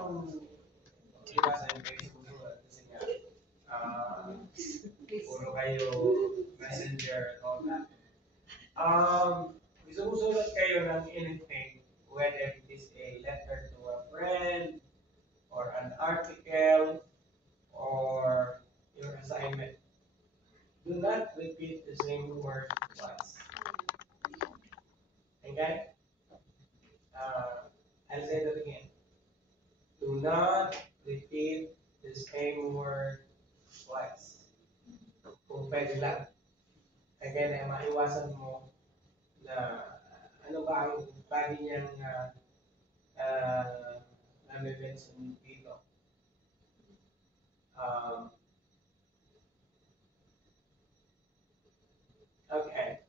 yung iwasan yung Facebook kasi nga, puro kayo messenger and all that. Susulat kayo ng anything, whether it is a letter to a friend, or an article, or your assignment. Do not repeat the same word twice. Okay? I'll say that again. Do not repeat the same word twice. Kung pwede lang. Again, ay maiwasan mo na ano ba ang pwede niyang na-mention dito. Okay.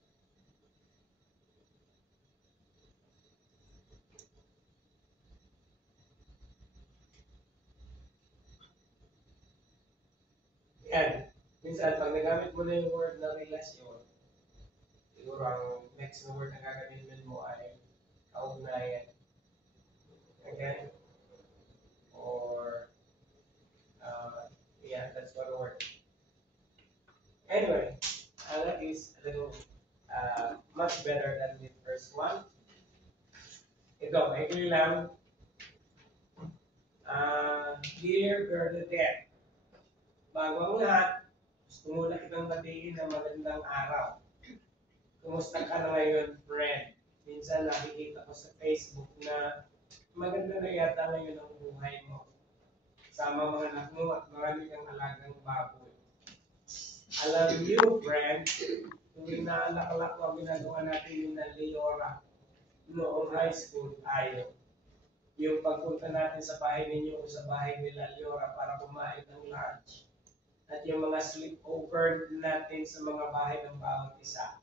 Yan. Minsan, pag nagamit mo na yung word na relasyon, siguro ang next na word na gagamitin mo ay kaugnayan. Okay? Or, yeah, that's one word. Anyway, that is a little much better than the first one. Ito, maikli lang. Dear Bernadette, bago ang lahat, gusto muna kitang batiin ng magandang araw. Kumusta ka na ngayon, friend? Minsan nakikita ko sa Facebook na maganda na yata ngayon ang buhay mo. Sama mga anak mo at marami kang alagang baboy. Alam niyo, friend, tuwing naalala ko ang ginagawa natin na Leora noong high school tayo. Yung pagpunta natin sa bahay ninyo o sa bahay nila Leora para kumain ng lunch. At yung mga sleepover natin sa mga bahay ng bawat isa.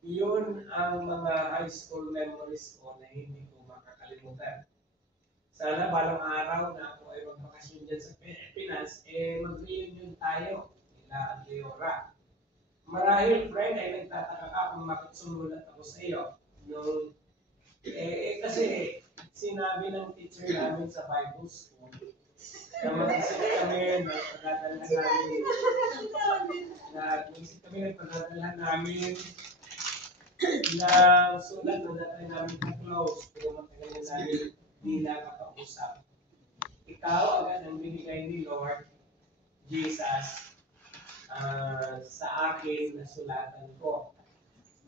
Yun ang mga high school memories ko na hindi ko makakalimutan. Sana balang araw na ako ay magbakasyon dyan sa Pilipinas, mag-reunion tayo nila Leora. Marahil, friend, ay nagtataka ka kung bakit sumulat ako sa iyo. Nung, kasi sinabi ng teacher namin sa Bible school na mag-isip kami na pagdadalhan namin na sulat na dati namin ka-close pero matagal na namin hindi nakakausap. Ikaw agad ang binigay ni Lord Jesus sa akin na sulatan ko.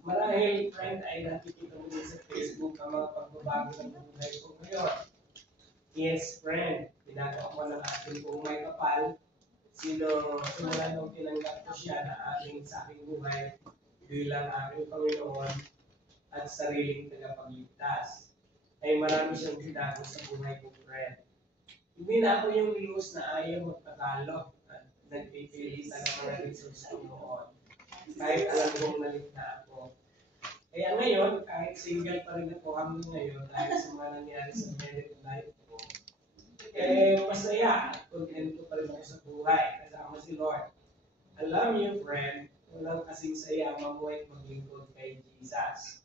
Marahil, friend, ay nakikita mo din sa Facebook ang mga pagbabago ng buhay ko ngayon. Yes, friend, tinatawag ko ng aking kung may kapal, simula nung tinanggap ko siya na sa aking buhay bilang aking Panginoon at sariling tagapagligtas. Ay marami siyang binago sa buhay ko, friend. Hindi na ako yung Luz na ayaw magpatalo at nagpipilitan ng mga resources ko noon. Kahit alam kong malit na ako. Kaya ngayon, kahit single pa rin ako hanggang ngayon dahil sa mga nangyari sa married life ko, masaya at contento pa rin ako sa buhay kasama si Lord. Alam niyo, friend, walang kasing saya mamuhay at maglingkod kay Jesus.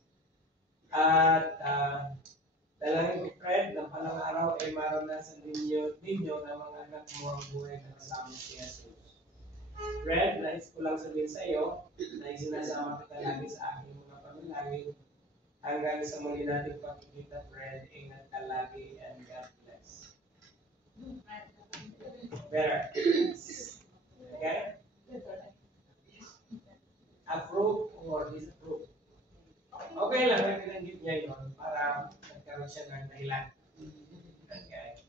At dalangin ko, friend, ng palang araw ay maranasan ninyo na mga anak mo ang buhay na kasama si Jesus. Friend, nais ko lang sabihin sa iyo na isinasama kita lagi sa aking mga panalangin hanggang sa muli natin pagkikita, friend. Ingat ka lagi and God bless. Better. Okay? Approve or disapprove. Okay lang, may pinanggit niya yun para nagkaroon siya ng dahilan. Okay.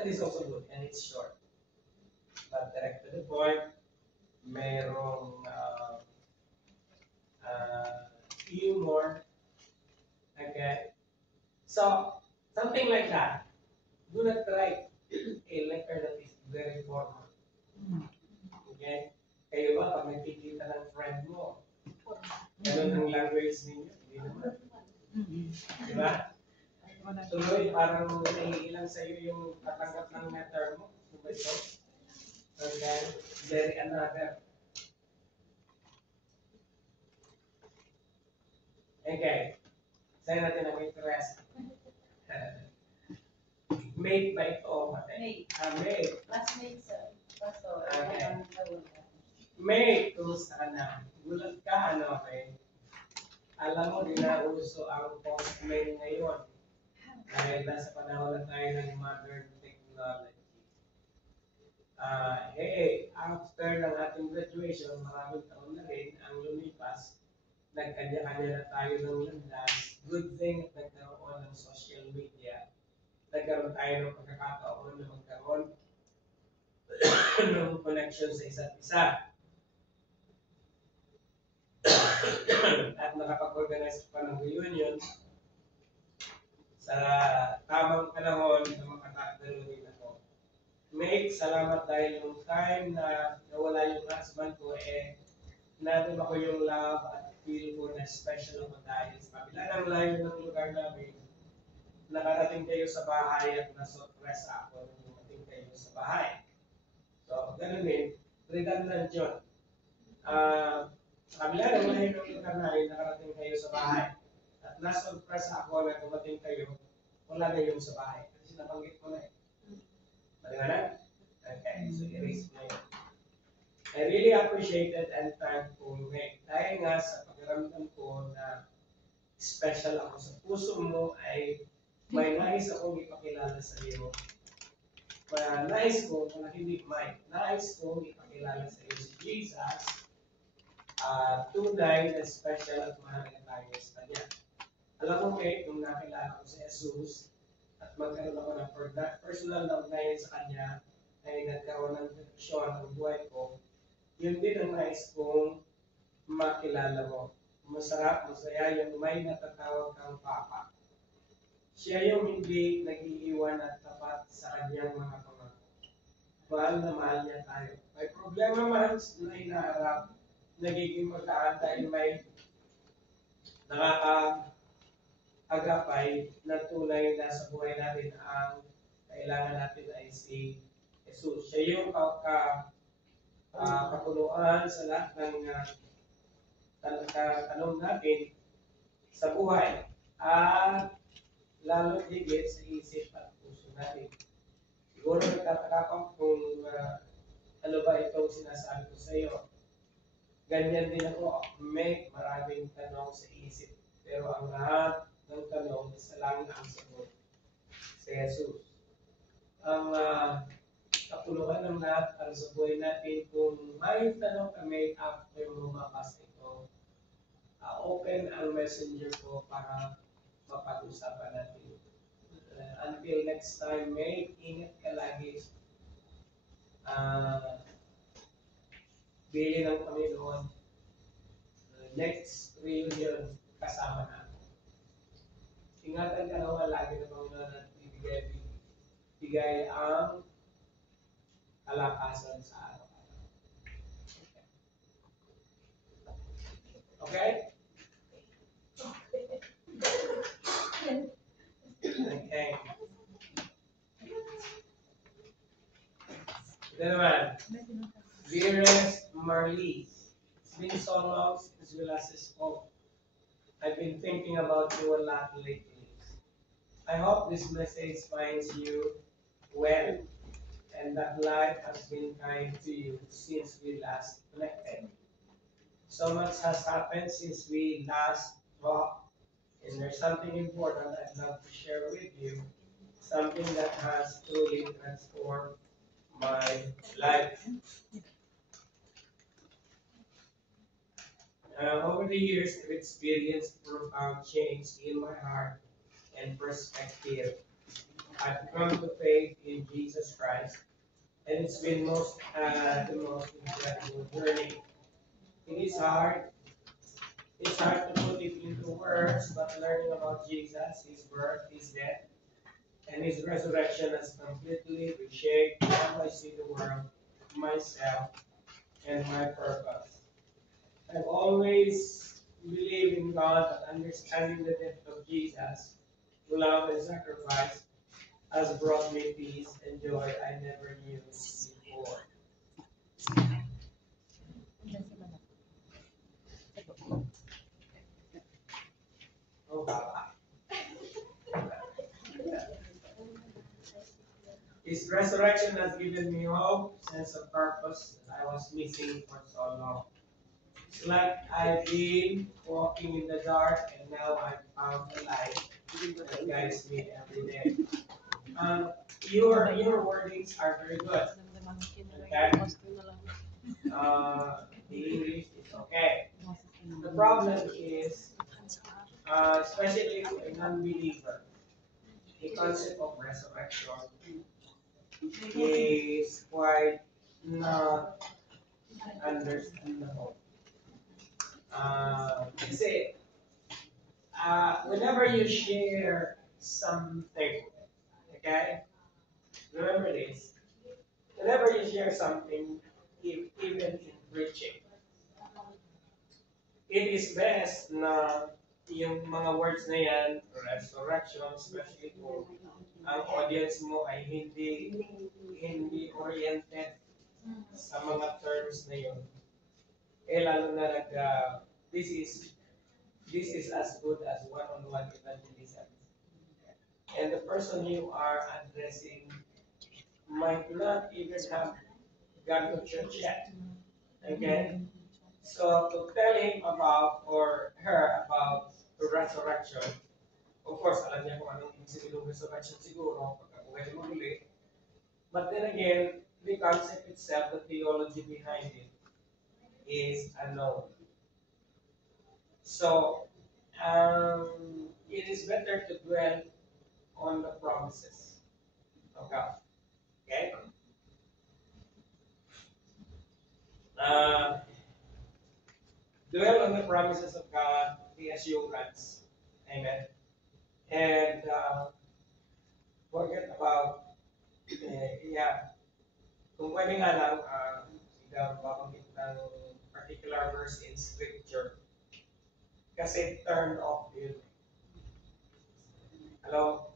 That is also good and it's short. But direct to the point, mayroong humor. Okay? So, something like that. Do not write a letter that is very formal. Okay? Kayo ba, pag nagkikita ng friend mo, ganun ang language ninyo? Hindi naman. Diba? Tuloy, parang naiilang sa'yo yung katanggap ng letter mo. Diba ito? Okay? Very another. Okay. Sa'yo natin ang interest. Mate ba ito o mate? Mate. Mate. Classmate sa pastor. Okay. Mate, kumusta ka na? Gulat ka, ano, okay? Alam mo, dinauso ang post-mail ngayon. Dahil nasa panahon na tayo ng modern technology. Hey, after ng ating graduation, maraming taon na rin ang lumipas. Nagkanya-kanya na tayo ng landas. Good thing at nagkaroon ng social media. Nagkaroon tayo ng pagkakataon na magkaroon ng connection sa isa't isa. At nakapag-organize pa ng reunion sa tamang panahon na makatagdalo rin ako. Mate, salamat dahil yung time na nawala yung husband ko, natin ako yung love at feel ko na special ako dahil sa kabila ng layo ng lugar namin, nakarating kayo sa bahay at nasurpresa ako nung dumating kayo sa bahay. So, ganun din, redundant yun. Sa kabila ng layo ng lugar namin, nakarating kayo sa bahay. At nasurpresa ako na dumating kayo, wala na yung sa bahay. Kasi nabanggit ko na eh. Maliwanag? Okay, so erase mo yun. I really appreciated and thankful, Meg. Dahil nga sa pakiramdam ko na special ako sa puso mo, ay may nais akong ipakilala sa iyo. Nais ko, hindi nais kong ipakilala sa iyo si Jesus. Tunay na special at mahalaga tayo sa Kanya. Alam mo, Meg, nung nakilala ko si Jesus, at magkaroon ako ng personal na ugnayan sa Kanya, ay nagkaroon ng direksyon ang buhay ko, yun din ang nais kong makilala mo. Masarap, masaya yung may natatawag kang Papa. Siya yung hindi nag-iiwan at tapat sa kanyang mga pangako. Mahal na mahal niya tayo. May problema man na hinaharap, nagiging magkaan dahil may nakakaagapay na tunay na sa buhay natin ang kailangan natin ay si Jesus. Siya yung kapuluan sa lahat ng tanong natin sa buhay at lalo higit sa isip at puso natin. Siguro nagtataka ko kung ano ba itong sinasabi ko sa iyo. Ganyan din ako, may maraming tanong sa isip. Pero ang lahat ng tanong, isa lang ang sagot. Si Jesus. Ang kapuluhan ng lahat para sa buhay natin, kung may tanong kami after lumapas ito, open ang messenger ko para mapag-usapan natin. Until next time, may ingat ka lagi. Bili ng Panginoon. Next reunion, kasama natin. Ingatan ka naman lagi ng Panginoon at bigay ang kalakasan sa araw-araw. Okay? Okay. Ito naman. Dearest Marlies, it's been so long since we last spoke. I've been thinking about you a lot lately. I hope this message finds you well and that life has been kind to you since we last connected. So much has happened since we last talked, and there's something important I'd love to share with you, something that has truly transformed my life. Over the years, I've experienced profound change in my heart and perspective. I've come to faith in Jesus Christ, and it's been the most incredible journey. It is hard. It's hard to put it into words, but learning about Jesus, His birth, His death, and His resurrection has completely reshaped how I see the world, myself, and my purpose. I've always believed in God, but understanding the depth of Jesus, love and sacrifice, has brought me peace and joy I never knew before. mababa. His resurrection has given me hope, sense of purpose that I was missing for so long. It's like I've been walking in the dark and now I found a light that guides me every day. Your wordings are very good. Okay? The English is okay. The problem is, especially to a non-believer, the concept of resurrection is quite not understandable. Kasi, whenever you share something, okay, remember this, whenever you share something, even in preaching, it is best na yung mga words na yan, resurrection, especially kung ang audience mo ay hindi oriented sa mga terms na yun. Eh lalo na this is as good as one-on-one evangelism. And the person you are addressing might not even have gone to church yet. Okay? So to tell him about or her about the resurrection, of course, alam niya kung anong ibig sabihin ng resurrection siguro, pagkabuhay mo muli. But then again, the concept itself, the theology behind it, is unknown. So, it is better to dwell on the promises of God. Okay? Dwell on the promises of God, the assurance. Amen. And forget about, kung pwede nga lang, babanggit ng particular verse in Scripture. Kasi turn off yun. Hello?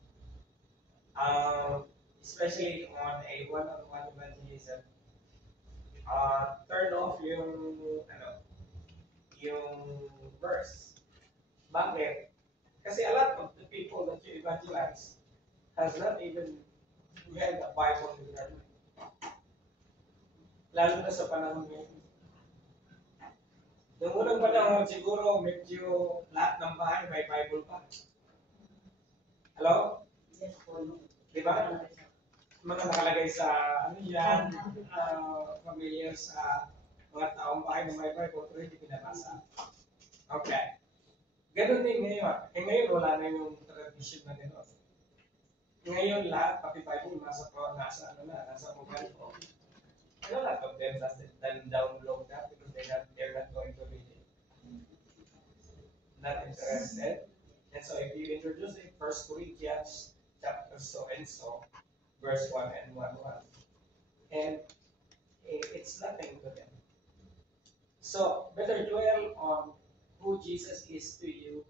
Especially on a one-on-one evangelism, turn off yung verse. Bakit? Kasi a lot of the people that you evangelize has not even read the Bible in their life. Lalo na sa panahon ngayon. Noong unang panahon, siguro medyo lahat ng bahay may Bible pa. Hello? Yes po. Di ba? Mga nakalagay sa, familiar sa mga taong bahay na may Bible, pero hindi pinabasa. Okay. Ganun din ngayon. Ngayon, wala na yung tradition na gano'n. Ngayon, lahat, pati Bible, nasa mobile phone. A lot of them doesn't download that because they're not going to read it. Not interested. And so if you introduce it, 1 Corinthians chapter so and so, verse 1 and 1, and it's nothing to them. So better dwell on who Jesus is to you,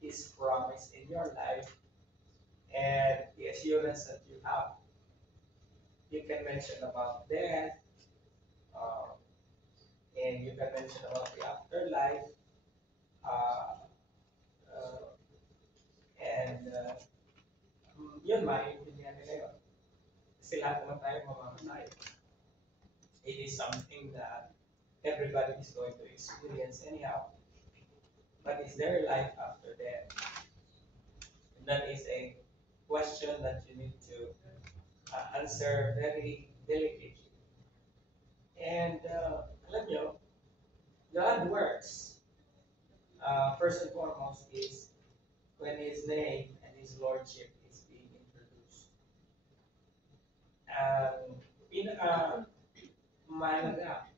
His promise in your life, and the assurance that you have. You can mention about death, and you can mention about the afterlife, and yun, maintindihan nila yun. Kasi lahat naman tayo mamamatay. It is something that everybody is going to experience anyhow. But is there life after death? And that is a question that you need to answer very delicately. And alam nyo, God works. First and foremost is when His name and His Lordship is being introduced. Mahalaga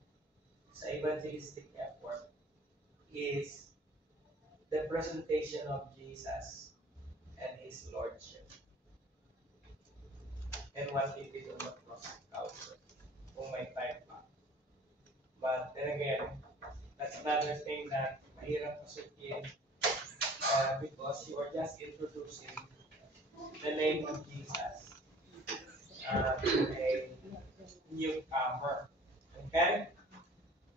sa evangelistic effort is the presentation of Jesus and His Lordship and what He did on the cross of Calvary. Kung may time pa. But then again, that's another thing that mahirap pasukin because you are just introducing the name of Jesus to a newcomer. Okay?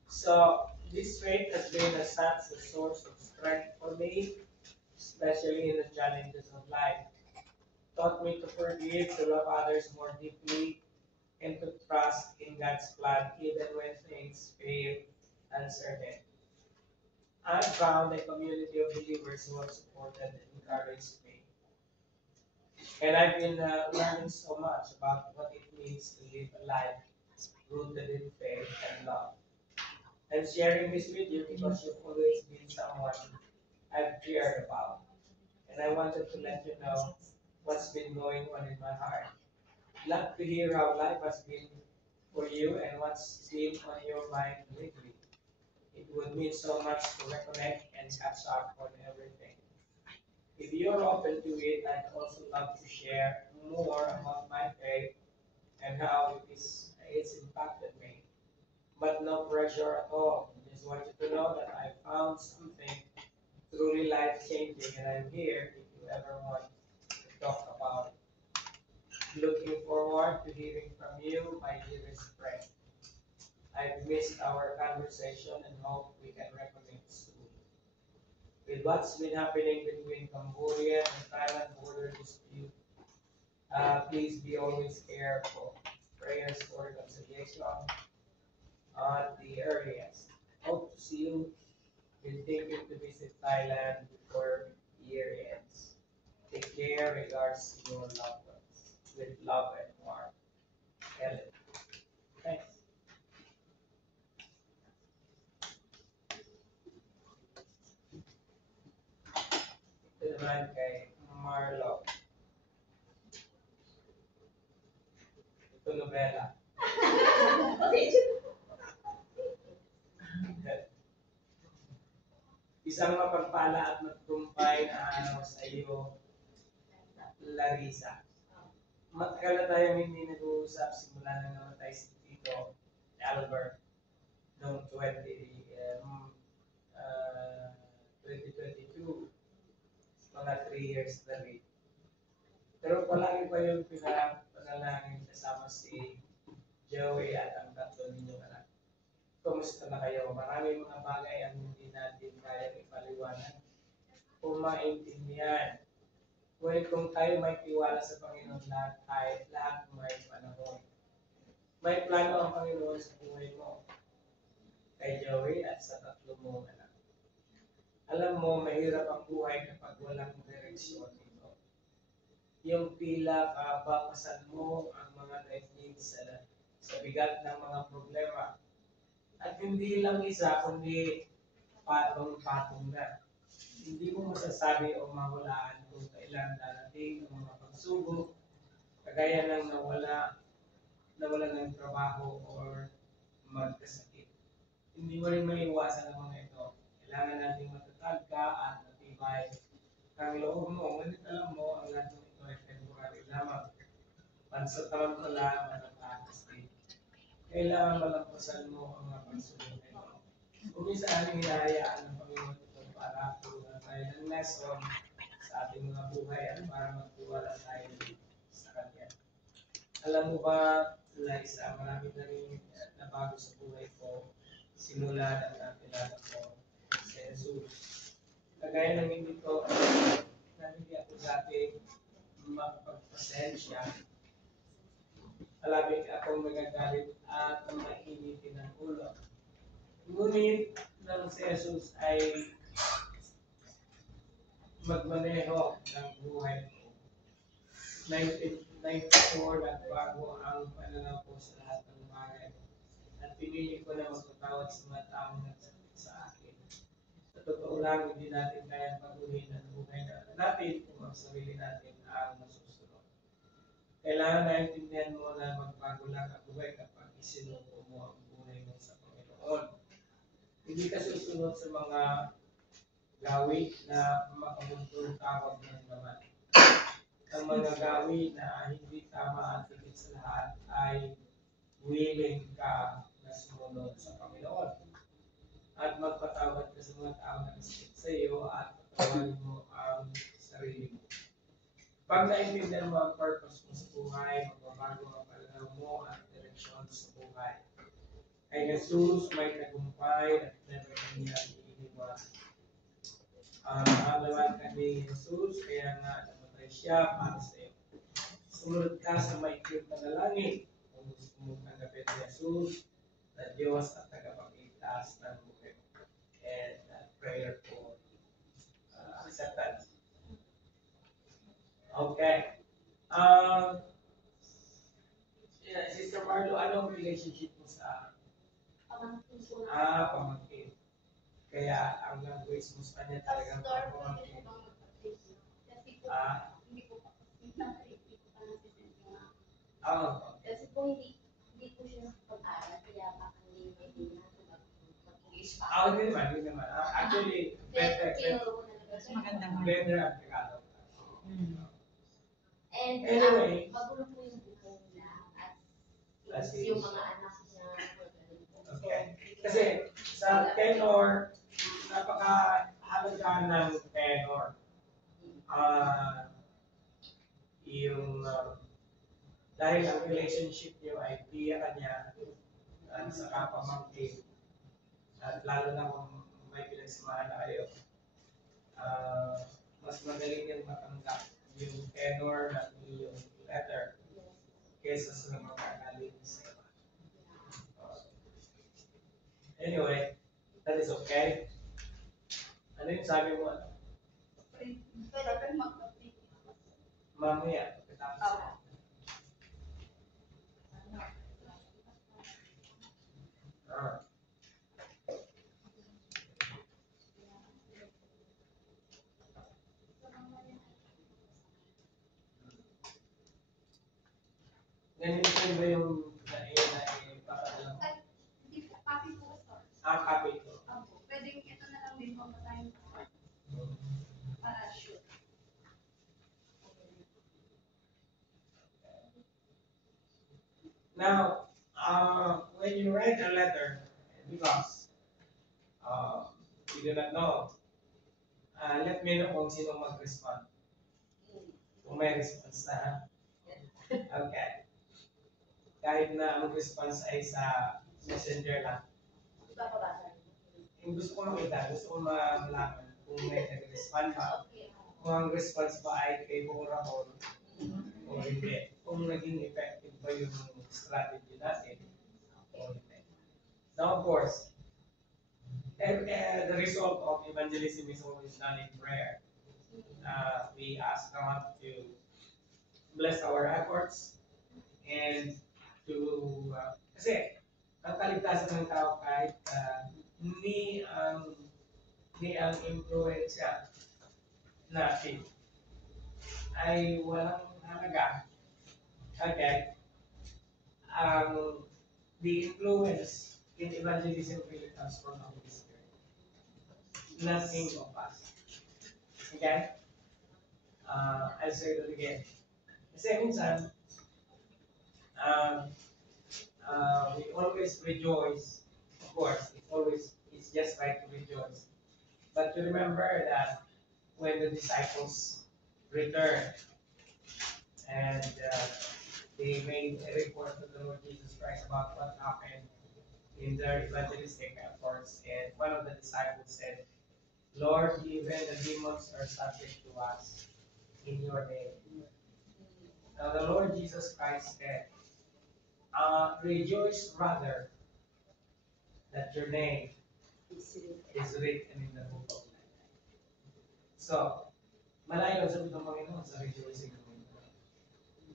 So, this faith has been such a source of strength for me especially in the challenges of life. Taught me to forgive, to love others more deeply, and to trust in God's plan even when things feel uncertain. I found a community of believers who have supported and encouraged me. And I've been learning so much about what it means to live a life rooted in faith and love. I'm sharing this with you because you've always been someone I've cared about. And I wanted to let you know what's been going on in my heart. Love to hear how life has been for you and what's been on your mind lately. It would mean so much to reconnect and catch up on everything. If you're open to it, I'd also love to share more about my faith and how it's impacted me. But no pressure at all. I just want you to know that I found something truly life changing, and I'm here if you ever want to talk about it. Looking forward to hearing from you, my dearest friend. I've missed our conversation and hope we can reconnect soon. With what's been happening between Cambodia and Thailand border dispute, please be always careful. Prayers for reconciliation on the earliest. Hope to see you. Been thinking to visit Thailand before year ends. Take care. Regards to your loved ones. With love and warmth. Ellen. Thanks. Ito naman kay Marlo. Ito nobela. Isang mapagpala at magtumpay na araw sa iyo, Larissa. Matagal na tayong hindi nag-uusap simula na namatay si Tito Albert noong 2022, mga 3 years na rin. Pero palagi pa yung pinapanalangin kasama si Joey at ang tatlo ninyong anak. Kumusta na kayo? Maraming mga bagay ang hindi natin kaya ipaliwanag o maintindihan. Ngunit kung tayo may tiwala sa Panginoon lahat may panahon. May plano ang Panginoon sa buhay mo, kay Joey at sa tatlo mong anak. Alam mo, mahirap ang buhay kapag walang direksyon nito. Yung tila kabapasan mo ang mga daigdig sa bigat ng mga problema. At hindi lang isa, kundi patong-patong na. Hindi mo masasabi o mahulaan kung kailan darating ang mga pagsubok, kagaya ng nawala ng trabaho or magkasakit. Hindi mo rin maiwasan ang mga ito. Kailangan natin matatag ka at matibay ang loob mo. Ngunit alam mo, ang lahat ng ito ay temporary lamang. Pansasamantala, matatakas din. Kailangan malampasan mo ang mga pagsubok na ito. Kung minsan hinahayaan ng Panginoon ito para turuan tayo ng lesson sa ating mga buhay at para magtiwala tayo sa Kanya. Alam mo ba, Liza, marami na rin nabago sa buhay ko simula ng nakilala ko si Jesus. Kagaya ng hindi ako dati makapagpasensya. Palagi akong magagalit at mainitin ng ulo. Ngunit nang si Jesus ay magmaneho ng buhay ko, 1994 nagbago ang pananaw ko sa lahat ng bagay. At pinili ko na magpatawad sa mga taong nagsakit sa akin. Sa totoo lang, hindi natin kayang baguhin ang buhay natin kung ang sarili natin ang masusunod. Kailangan naintindihan mo na magbago lang ang buhay kapag isinuko mo ang buhay mo sa Panginoon. Hindi ka susunod sa mga gawi na makabuntong tawag ng naman. Ang mga gawi na hindi tama at higit sa lahat ay willing ka na sumunod sa Panginoon at magpatawad ka sa mga tao na nasakit sa iyo at patawarin mo ang sarili mo. Pag naintindihan mo ang purpose mo sa buhay, magbabago ang pananaw mo at direksyon sa buhay. Kay Jesus may tagumpay at never kanya iiwan. Alawan ka ni Jesus, kaya nga namatay siya para sa iyo. Sumunod ka sa maikling panalangin. Kung gusto mo tanggapin ni Jesus na Diyos at tagapagligtas ng buhay mo. And prayer for acceptance. Okay. Sister Marlo, anong relationship mo sa Pamangkin ko. pamangkin? Kaya ang language mo sa kanya talagang Pastor, pwede pamangkin. ko bang mag-update? Kasi po, hindi ko pa nasisend yung kasi po hindi po siya nakapag-aral, kaya baka hindi pwede na mag-English pa. Hindi naman. Actually, better Magandang ang Tagalog. And Anyway. magulo po yung buhay nila at Kasi- yung mga anak niya. Okay. Kasi sa tenor, napakahalaga ng tenor. Dahil ang relationship niyo ay tiya kanya sa kapamangkin, at lalo na kung may pinagsamahan na kayo, mas magaling yung matanggap yung tenor ng yung letter kesa sa mga galing sa anyway, that is okay. Ano yung sabi mo? Pwede pa mag-update. Mamaya, pagkatapos. Ganito ba yung papadala mo? Hindi po, copy po, sir. Copy ito. Pwede ito na lang din po basahin ko para sure. Now, when you write a letter, because you do not know, let me know kung sino mag-respond. Kung may response na. Okay. Kahit na ang response ay sa messenger lang. Iba pa ba, sir? Yung gusto ko makita, gusto ko malaman kung may nag-respond ba. Kung ang response ba ay favorable o hindi. Kung naging effective ba yung strategy natin o hindi. Now, of course, the result of evangelism is always done in prayer. We ask God to bless our efforts and to, kasi ang kaligtasan ng tao kahit ni ang influensya natin ay walang halaga. Okay? The influence in evangelism really comes from the Holy Spirit. Nothing of us. Okay? I'll say that again. Kasi minsan, we always rejoice. Of course, it's just right to rejoice. But to remember that when the disciples returned and they made a report to the Lord Jesus Christ about what happened in their evangelistic efforts, and one of the disciples said, Lord, even the demons are subject to us in your name. Now the Lord Jesus Christ said, rejoice rather that your name is written in the book of life. So, malayo sa ng Panginoon sa rejoicing ng Panginoon.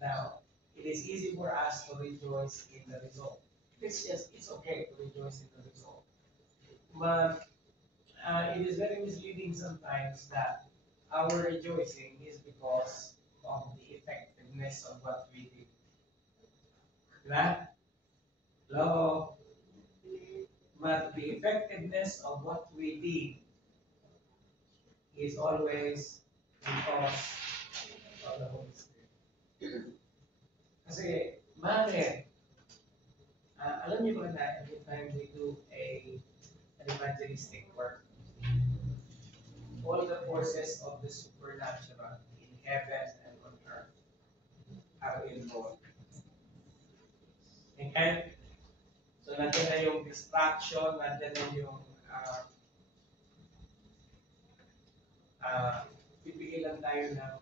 Now, it is easy for us to rejoice in the result. It's okay to rejoice in the result. But it is very misleading sometimes that our rejoicing is because of the effectiveness of what we did. Diba? Hello? But the effectiveness of what we did is always because of the Holy Spirit. Kasi, bakit? Alam niyo ba na every time we do an evangelistic work, all the forces of the supernatural in heaven and on earth are involved. Okay? So, nandiyan na yung distraction, nandiyan na yung pipigilan tayo ng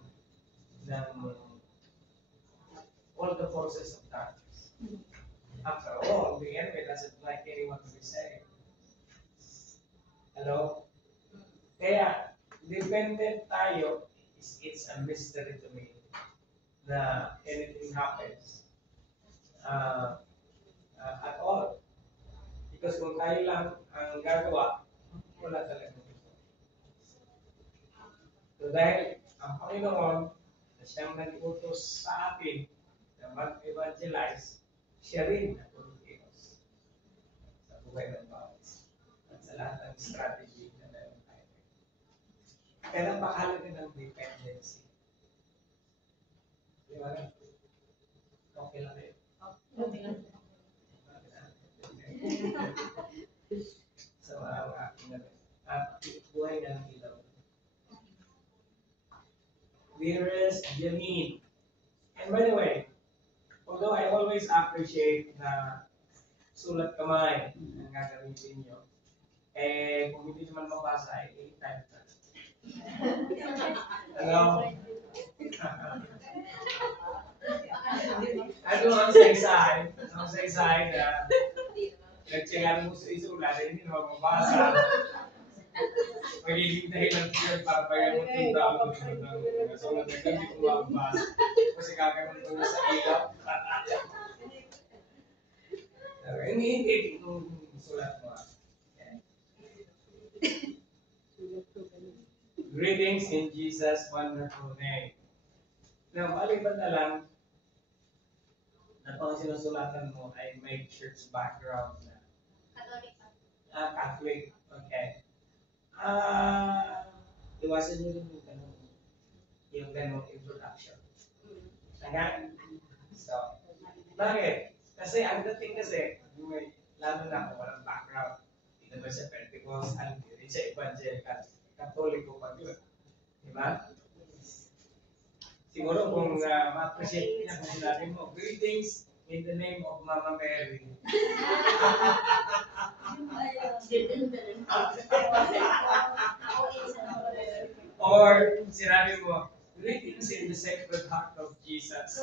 all the forces of darkness. After all, the enemy doesn't like anyone to be saved. Hello? Kaya, dependent tayo, it's a mystery to me na anything happens at all. Because kung tayo lang ang gagawa, wala talaga ito. So dahil ang Panginoon na siyang nag-utos sa atin na mag-evangelize, siya rin ang utos sa buhay ng bawat at sa lahat ng strategy na meron tayo. Kaya napakahalaga ng dependency. Di ba? Okay lang kayo. Okay lang. So, buhay na ng ilaw. Dearest Janine. And by the way, although I always appreciate na sulat kamay ang gagamitin nyo, eh, kung hindi naman mabasa, ay anytime na. Hello? Ano ang saysay? Ang saysay na nagtsagaan mo sa isulat, hindi naman mabasa. Magiging dahilan yun para bayan mo $2,000 so nagagami ko mabasa. Kasi kakaroon ko na sa ilaw. Hindi itong sulat mo. Greetings in Jesus' wonderful name. Now, maliban na lang na pang sinusulatan mo ay may church background na. Catholic. Okay. Iwasan nyo rin yung ganong introduction. Hanggang? So, bakit? Kasi ang dating kasi, lalo na kung walang background, hindi naman siya Pentecostal, hindi siya evangelical, Katoliko pa yun. Diba? Siguro kung ma-appreciate niya kung sinabi mo, greetings in the name of Mama Mary. Or sinabi mo, greetings in the Sacred Heart of Jesus.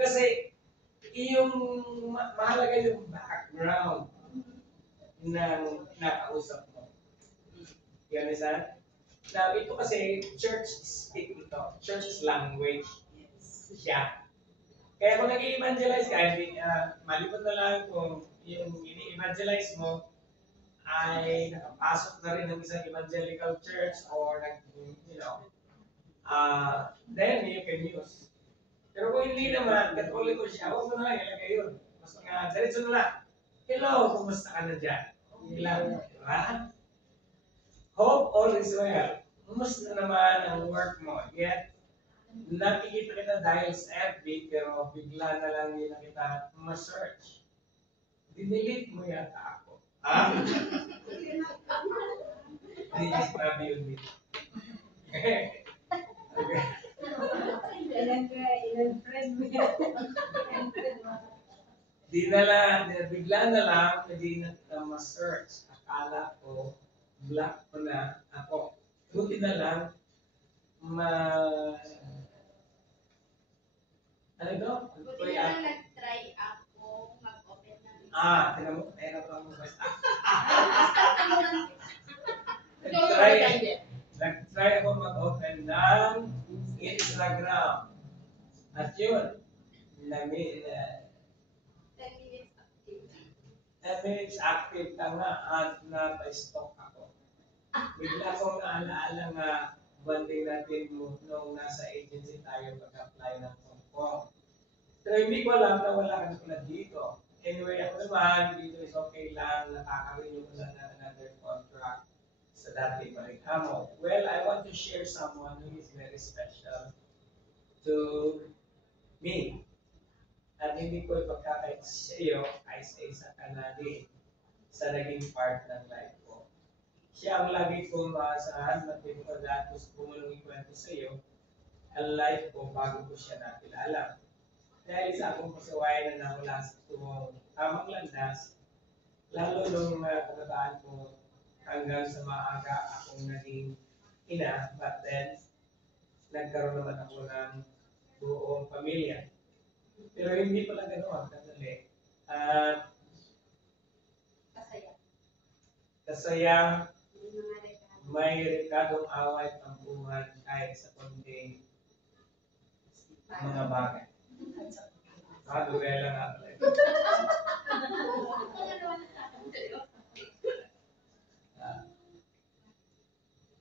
Kasi yung mahalaga yung background ng nakausap mo. You understand? Now, ito kasi church speak ito. Church language. Siya. Kaya kung nag-evangelize ka, malipot na lang kung yung ini-evangelize mo ay nakapasok na rin ng isang evangelical church or then you can use. Pero kung hindi naman, Katoliko siya, huwag mo na lang ilagay yun. Basta nga, diretso na lang. Hello, kumusta ka na dyan? Hindi lang, di ba? Hope all is well. Kumusta naman ang work mo? Yet, nakikita kita dahil sa FB, pero bigla na lang nila kita ma-search. Dinilit mo yata ako. Hindi niya sinabi yun dito. Okay. Ilang friend mo yan. Bigla na lang, hindi na kita ma-search. Akala ko, black ko na ako. Buti na lang, ano daw? Buti na lang nag-try ako mag-open ng Tingnan mo, mahirap lang mo basta. Nag-try ako mag-open ng Instagram. At yun, 10 minutes active. 10 minutes active ka nga at na-stock ako. Bigla kong naalaala nga banding natin nung nasa agency tayo pag-apply ng Hong Kong. Pero hindi ko alam na wala ka na pala dito. Anyway, ako naman, dito is okay lang, nakaka-renew ko lang na another contract sa dati Marikamo. Well, I want to share someone who is very special to me. At hindi ko ipagkakait sa iyo, ay sa isa ka na din sa naging part ng life ko. Siya ang lagi kong maasahan at before that, gusto ko munang ikwento sa iyo ang life ko bago ko siya nakilala. Dahil sa akong pasawayan na nawala sa tumong tamang landas, lalo nung kabataan ko hanggang sa maaga akong naging ina, but then, nagkaroon naman ako ng buong pamilya. Pero hindi pala ganoon, kadali. Kasaya. Kasaya, May mga regalo. may rekadong away tampuhan kahit sa konting mga bagay. Nobela nga pala.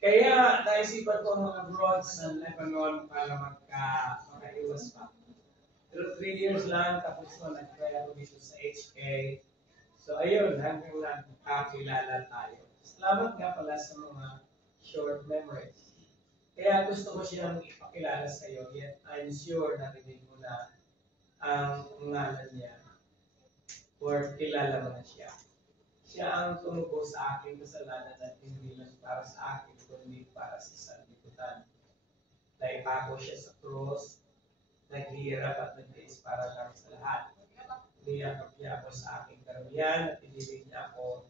Kaya naisipan ko mga broads sa Lebanon para makaiwas pa. Pero 3 years lang, tapos ko nag-try ako dito sa HK. So ayun, hanggang nagkakilala tayo. Salamat nga pala sa mga short memories. Kaya gusto ko siyang ipakilala sa iyo, yet I'm sure narinig mo na ang ngalan niya or kilala mo na siya. Siya ang tumubo sa aking kasalanan at hindi lang para sa akin, kundi para sa sanlibutan. Naipako siya sa cross, naghihirap at nagtiis para lang sa lahat. Niyakap niya ako sa aking karamihan at inilig niya ako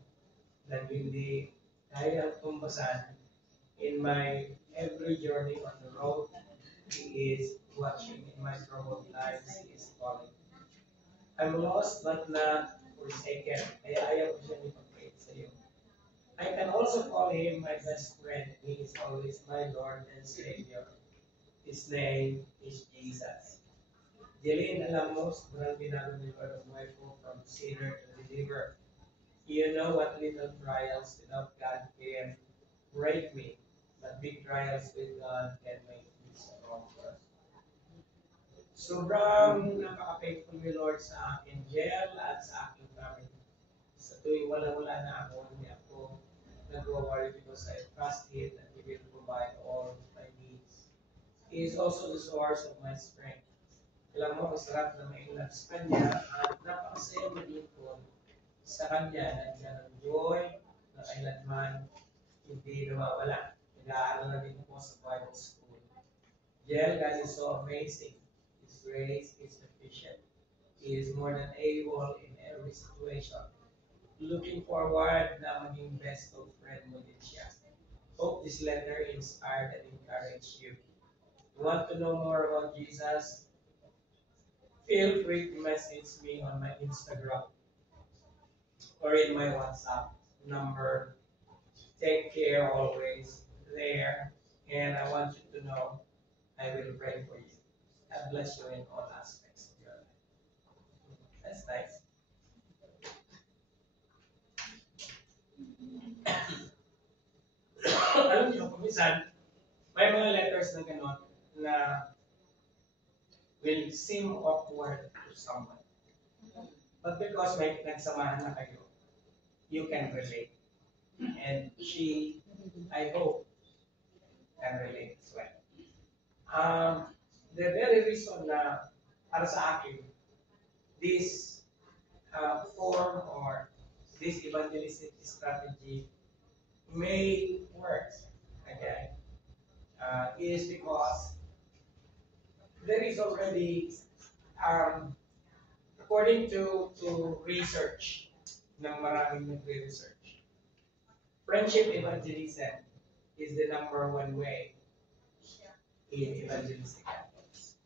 nang hindi kayang tumbasan. In my every journey on the road, He is watching. In my troubled times, He is calling. I'm lost but not forsaken. Kaya ayaw ko siya ipag-pray sa iyo. I can also call Him my best friend. He is always my Lord and Savior. His name is Jesus. Jeline, alam mo, sobrang binago ni Lord ang buhay ko from sinner to believer. You know what little trials without God can break me, but big trials with God can make me stronger. Sobrang napaka-faithful ni Lord sa akin, Jel, at sa aking family. Sa tuwing wala na ako, hindi ako nag-worry because I trust Him that He will provide all my needs. He is also the source of my strength. Alam mo, masarap na mailap sa Kanya at napakasaya maglingkod sa Kanya. Nandiyan ang joy na kailanman hindi nawawala. Nag-aaral na din ako sa Bible School. Jel, God is so amazing. His grace is sufficient. He is more than able in every situation. Looking forward na maging best of friend mo din siya. Hope this letter inspired and encouraged you. You want to know more about Jesus? Feel free to message me on my Instagram or in my WhatsApp number. Take care always there, and I want you to know I will pray for you. God bless you in all aspects of your life. That's nice. Alam niyo, kumisan, may mga letters na gano'n na will seem awkward to someone. But because may pinagsamahan na kayo, you can relate. And she, I hope, can relate as well. The very reason na para sa akin, this form or this evangelistic strategy may work again is because there is already, according to research, ng maraming nagre-research, friendship evangelism is the #1 way in evangelistic efforts.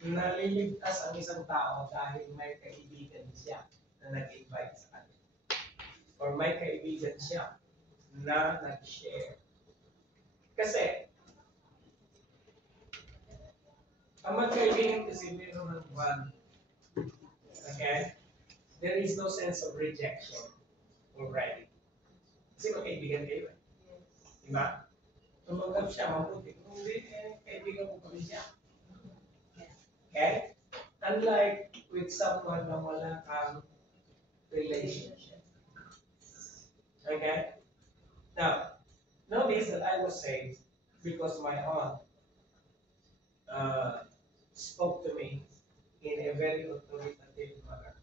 Naliligtas ang isang tao dahil may kaibigan siya na nag-invite sa kanya. Or may kaibigan siya na nag-share. Kasi, ang magkaibigan kasi meron ng one. Okay? There is no sense of rejection already. Kasi magkaibigan kayo eh. Diba? Tumanggap siya, mabuti. Kung hindi, kaibigan mo pa rin siya. Okay? Unlike with someone na wala kang relationship. Okay? Now, notice that I was saved because my aunt spoke to me in a very authoritative manner.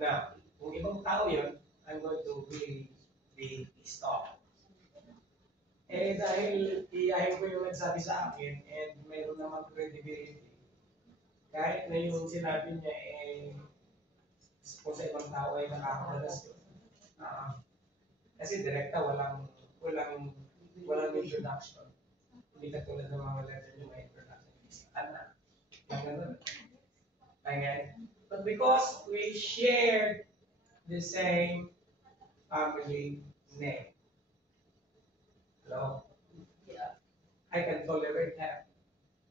Now, kung ibang tao yun, I'm going to really be stopped. Eh dahil iyahin ko yung nagsabi sa akin and mayroon namang credibility. Kahit na yung sinabi niya kung sa ibang tao ay nakakadalas yun. Ah, kasi direkta, walang introduction. Hindi katulad ng mga letter nyo, may introduction. Anak, mga ganun. Okay? But because we shared the same family name, hello, Yeah. I can tolerate her.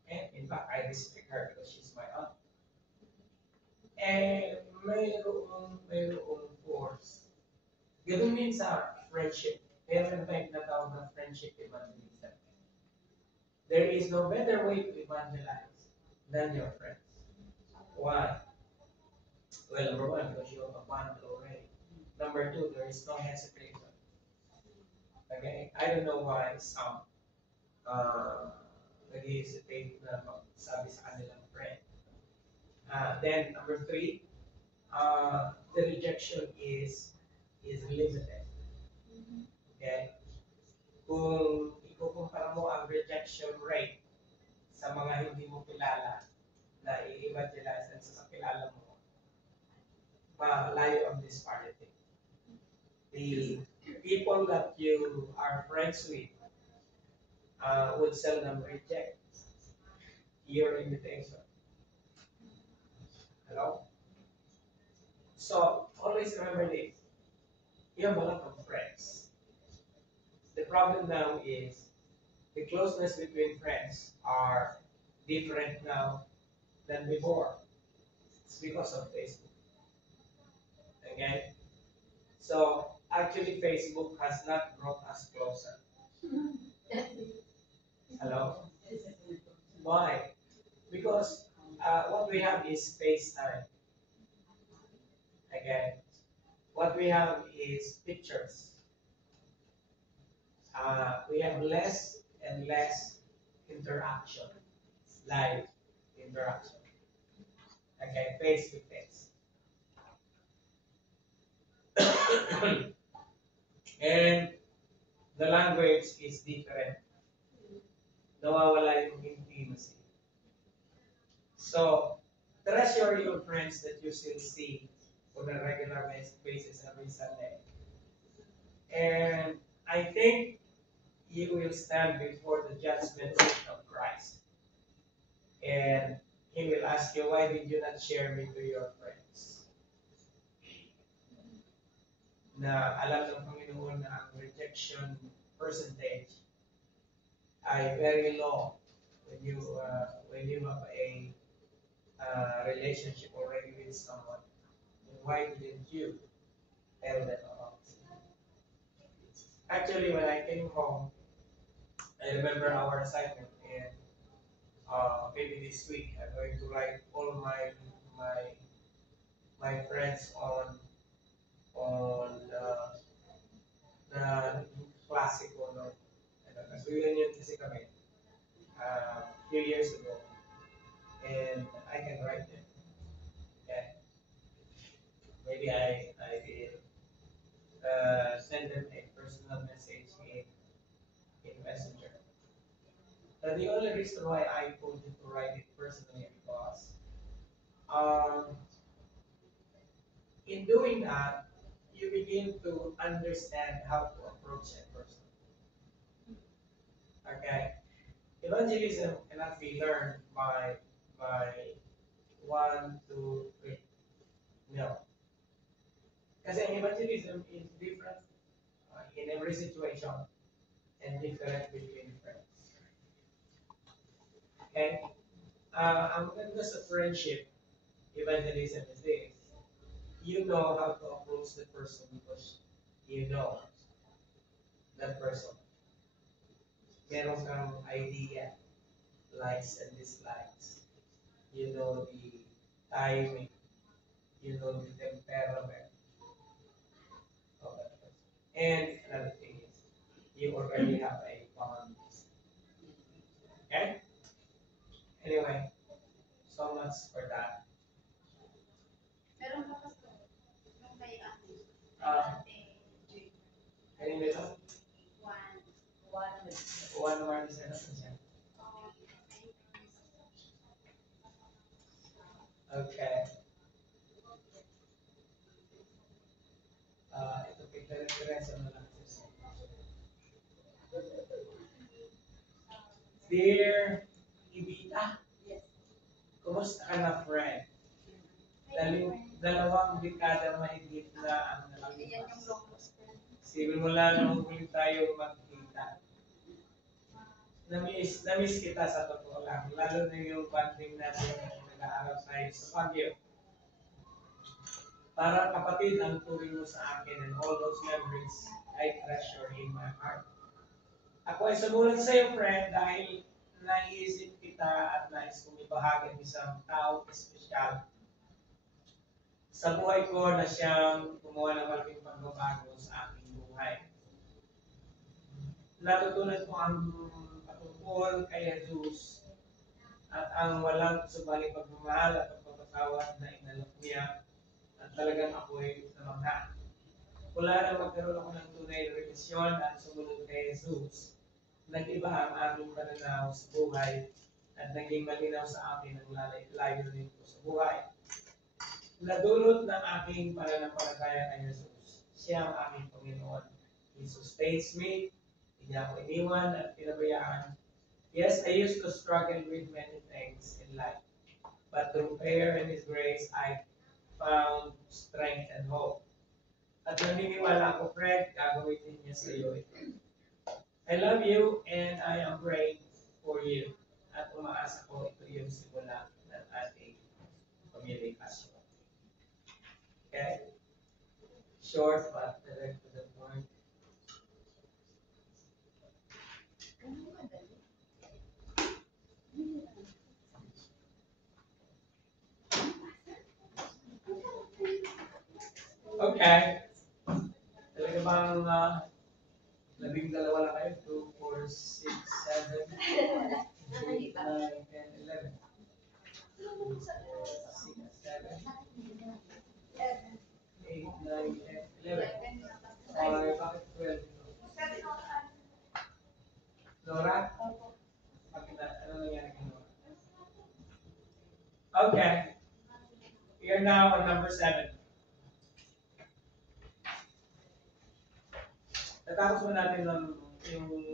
And in fact, I respect her because she's my aunt. And mayroong force. Ganun din sa friendship. Meron tayong natawag na friendship evangelism. There is no better way to evangelize than your friends. Why? Well, number one, because you have a bond already. Number two, there is no hesitation. Okay? I don't know why some nag-hesitate na sabi sa kanilang friend. Then number three, the rejection is limited. Okay? Kung ikukumpara mo ang rejection rate sa mga hindi mo kilala na i-evangelize sa kakilala mo, malayo ang disparity. The people that you are friends with would seldom reject your invitation. Hello? So, always remember this. You have a lot of friends. The problem now is the closeness between friends are different now than before. It's because of Facebook. Okay? So, actually, Facebook has not brought us closer. Hello? Why? Because what we have is FaceTime. Okay? What we have is pictures. We have less and less interaction, live interaction. Okay, face to face. And the language is different. Nawawala yung intimacy. So, treasure your friends that you still see on a regular basis every Sunday. And I think you will stand before the judgment seat of Christ. And He will ask you, why did you not share me to your friends? Na alam ng Panginoon na ang rejection percentage ay very low when you have a relationship already with someone. Then why didn't you tell them about it? Actually, when I came home, I remember our assignment, and maybe this week I'm going to write all my friends on the classical, no? Nag-reunion kasi kami few years ago, and I can write them. Okay? Maybe I will send them a personal message in Messenger. But the only reason why I told you to write it personally because in doing that, you begin to understand how to approach a person. Okay? Evangelism cannot be learned by 1, 2, 3. No. Kasi ang evangelism is different in every situation and different between friends. Okay? Ang ganda sa friendship evangelism is this. You know how to approach the person because you know that person. Meron kang idea, likes and dislikes. You know the timing. You know the temperament of that person. And another thing is, you already have a bond. Okay? Anyway, so much for that. Meron pa kasi nung kay ate. Ah. Ate Joy. Any nito? One. One more is enough. Okay. Ito Dire-diretso na lang. Dear Ibita, kumusta ka na, friend? Dalawang dekada mahigit na ang Yan yung nakalipas. long lost friend. Simula nung huli tayo magkita. Na-miss kita sa totoo lang. Lalo na yung bonding natin nag-aaral tayo sa Baguio. Parang kapatid ang turing mo sa akin, and all those memories I treasure in my heart. Ako ay sumulat sa iyo, friend, dahil naisip kita at nais kong ibahagi ang isang taong espesyal sa buhay ko na siyang gumawa ng malaking pagbabago sa aking buhay. Natutunan ko ang patungkol kay Jesus at ang walang subaling pagmamahal at pagpapatawad na inalok niya at talagang ako'y namangha. Mula na magkaroon ako ng tunay na relasyon at sumunod kay Jesus, nag-iba ang aming pananaw sa buhay at naging malinaw sa akin ang layunin ko sa buhay. Nadulot ng aking pananampalataya kay Jesus. Siya ang aking Panginoon. He sustains me, hindi niya ako iniwan at pinabayaan. Yes, I used to struggle with many things in life, but through prayer and His grace, I found strength and hope. At naniniwala ako, Fred, gagawin din niya sa iyo ito. I love you and I am praying for you. At umaasa ko ito yung simula ng ating communication. Okay? Short but direct to the point. Okay. Talaga bang 12 lang kayo? 2, 4, 6, 7, 8, 9, 10, 11. 6, 7, 8, 9, 10, 11. Bakit 12? Nora? Bakit na? Ano nangyari kay Nora? Okay. We are now on number 7. Natapos mo natin yung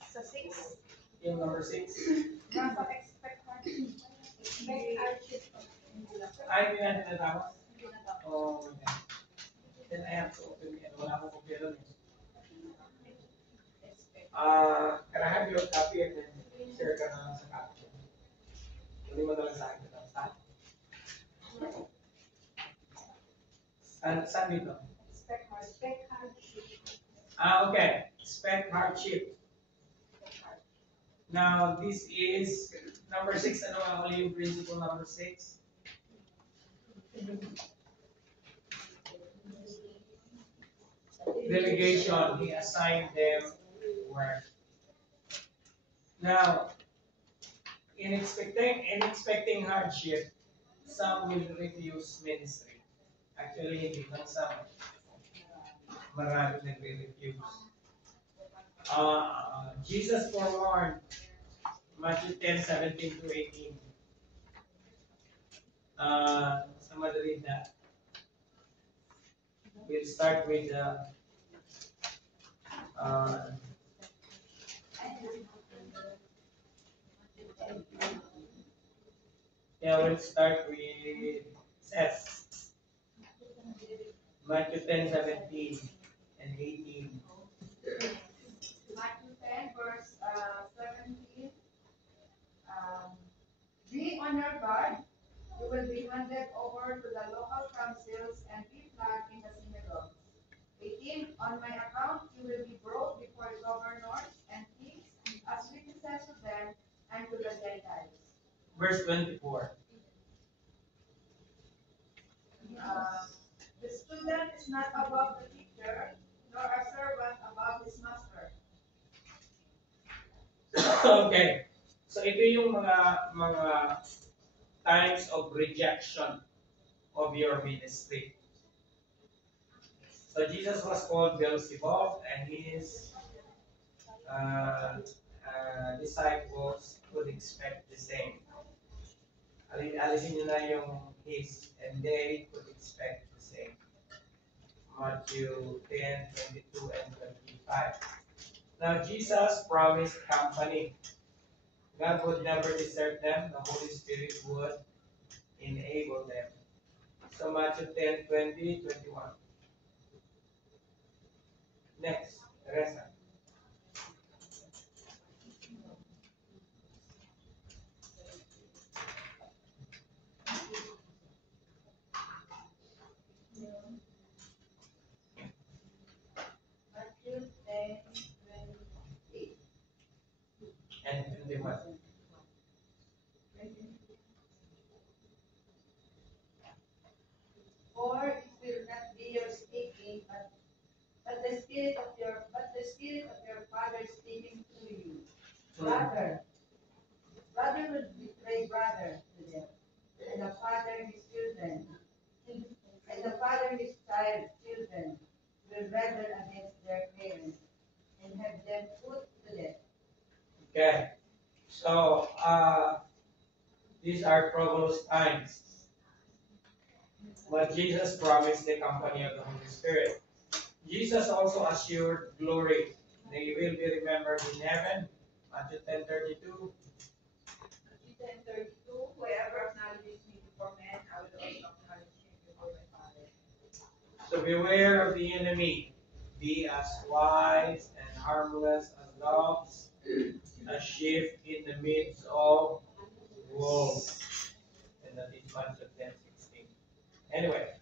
Sa 6, yung number 6. nasa expect hardship. Expect hardship. Ay, hindi natin natapos? Oh, okay. Then I have to open it. Wala akong copy doon. Can I have your copy and then share ka na sa copy? Hindi mo na lang sa akin. Saan dito? Expect hardship. Okay. Expect hardship. Now, this is number 6. Ano ang uli yung principle number 6? Delegation. He assigned them work. Now, in expecting hardship, some will refuse ministry. Actually, hindi lang some. Marami nagre-refuse. Jesus forewarned, Matthew 10:17 to 18. Sa Madrid na. We'll start with we'll start with says Matthew 10:17 and 18. Matthew 10, verse 17. Be on your guard. You will be handed over to the local councils and be flogged in the synagogues. 18. On my account, you will be brought before governors and kings as witnesses to them and to the Gentiles. Verse 24. The student is not above the teacher, nor a servant above his master. Okay. So ito yung mga times of rejection of your ministry. So Jesus was called Beelzebub, and his disciples would expect the same. Alisin nyo na yung his, and they could expect the same. Matthew 10:22 and 25. Now Jesus promised company. God would never desert them. The Holy Spirit would enable them. So Matthew 10:20, 21. Next, Teresa. Matthew 10:28. And 21. For it will not be your speaking, but the spirit of your Father speaking through you. Brother will betray brother to them, and the father his children, and the father his children will rebel against their parents, and have them put to death. Okay. So, these are troublous times. But Jesus promised the company of the Holy Spirit. Jesus also assured glory. They will be remembered in heaven. Matthew 10:32. Matthew 10:32. Whoever acknowledges me before men, I will also acknowledge him before my Father. So beware of the enemy. Be as wise and harmless as doves, a sheep in the midst of wolves. And that is Matthew 10:16. Anyway,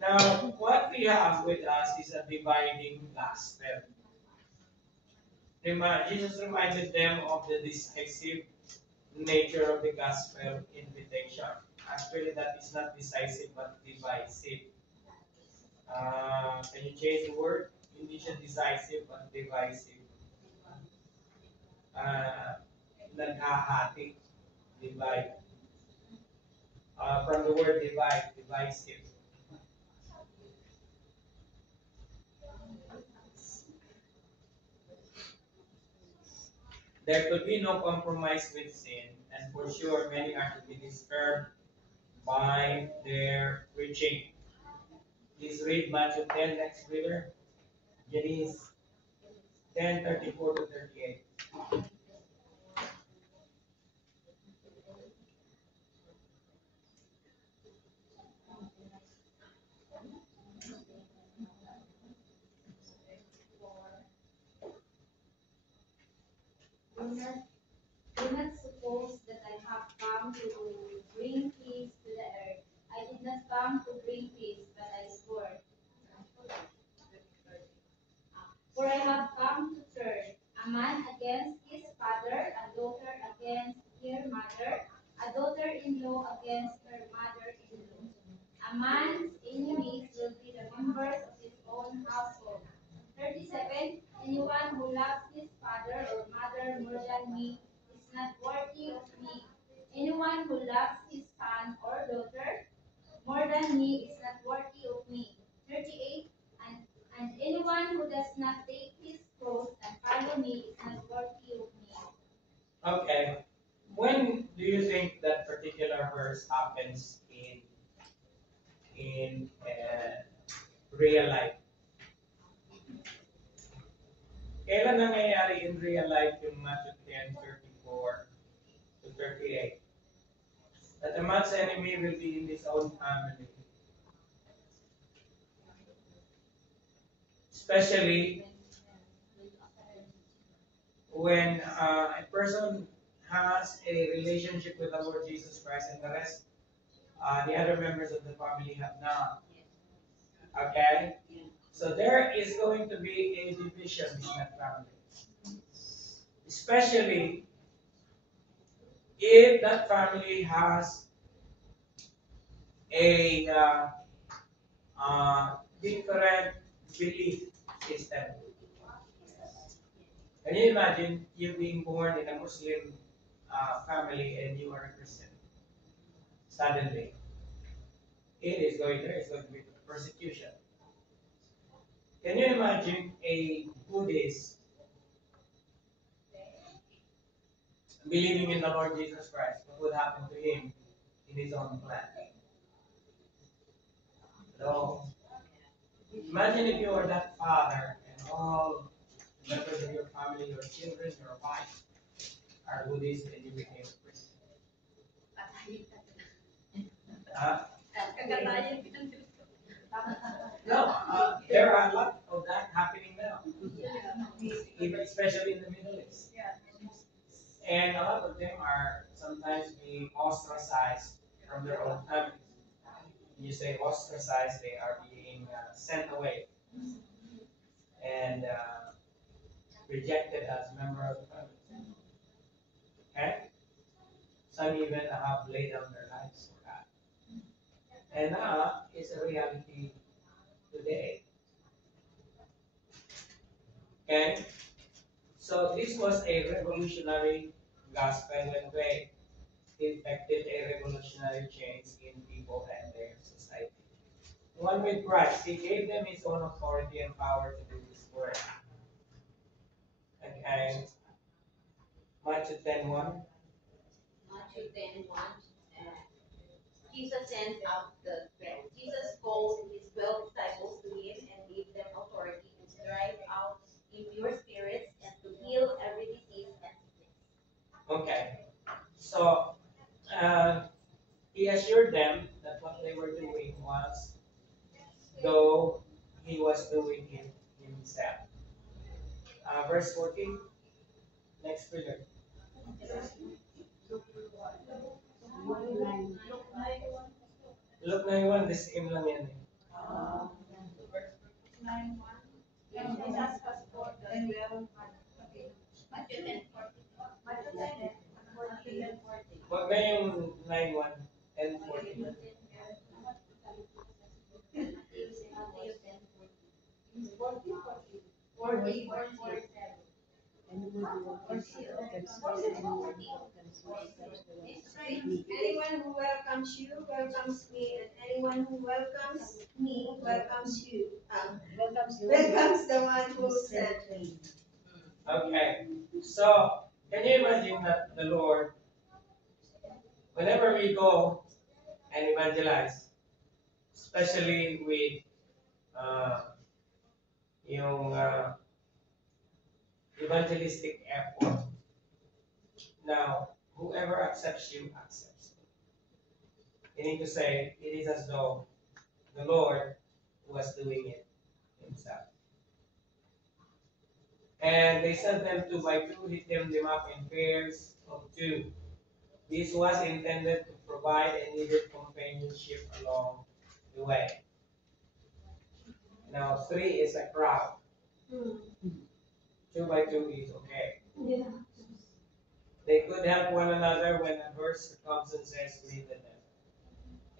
now what we have with us is a dividing gospel. Jesus reminded them of the decisive nature of the gospel invitation. Actually, that is not decisive but divisive. Can you change the word? Hindi siya decisive but divisive. Naghahati, divide. From the word divide, divisive. There could be no compromise with sin, and for sure many are to be disturbed by their preaching. Please read Matthew 10, next reader. Janice 10:34-38. Do not suppose that I have come to bring peace to the earth. I did not come to bring peace, but I sword. For I have come to turn a man against his father, a daughter against her mother, a daughter-in-law against her mother-in-law. A man's enemies will be the members of his own household. 37. Anyone who loves his father or mother more than me is not worthy of me. Anyone who loves his son or daughter more than me is not worthy of me. 38. And anyone who does not take his cross and follow me is not worthy of me. Okay. When do you think that particular verse happens in real life? Kailan nangyayari in real life yung Matthew 10:34-38? That a man's enemy will be in his own family. Especially when a person has a relationship with the Lord Jesus Christ and the rest, the other members of the family have not. Okay? So there is going to be a division in that family. Especially if that family has a different belief system. Can you imagine you being born in a Muslim family and you are a Christian? Suddenly, there is going to be persecution. Can you imagine a Buddhist believing in the Lord Jesus Christ? What would happen to him in his own clan? No. Imagine if you are that father and all members of your family, your children, your wife are Buddhist and you became a Christian. Huh? No, there are a lot of that happening now, even especially in the Middle East. And a lot of them are sometimes being ostracized from their own families. When you say ostracized, they are being sent away and rejected as member of the family. Okay? Some even have laid down their lives for that. And that is a reality today. Okay? So this was a revolutionary gospel when they effected a revolutionary change in people and their society. One with Christ, he gave them his own authority and power to do his work. Okay. Matthew 10:1. Matthew 10:1. Jesus sent out the 12. Jesus called his 12 disciples to him and gave them authority to drive out impure spirits and to heal every disease and sickness. Okay. So he assured them that what they were doing was, though he was doing it himself. Verse 14. Next figure. Look 9:1, the same lang yan. Wag na yung 9:1 and 14. Anyone who welcomes you welcomes me, and anyone who welcomes me welcomes you. Welcomes the one who sent me. Okay. So, can you imagine that the Lord, whenever we go and evangelize, especially with yung evangelistic effort, now, whoever accepts you, accepts you. You need to say, it is as though the Lord was doing it himself. And they sent them 2 by 2, he teamed them up in pairs of 2. This was intended to provide a needed companionship along the way. Now, 3 is a crowd. 2 by 2 is okay. Yeah. They could help one another when adverse circumstances needed them.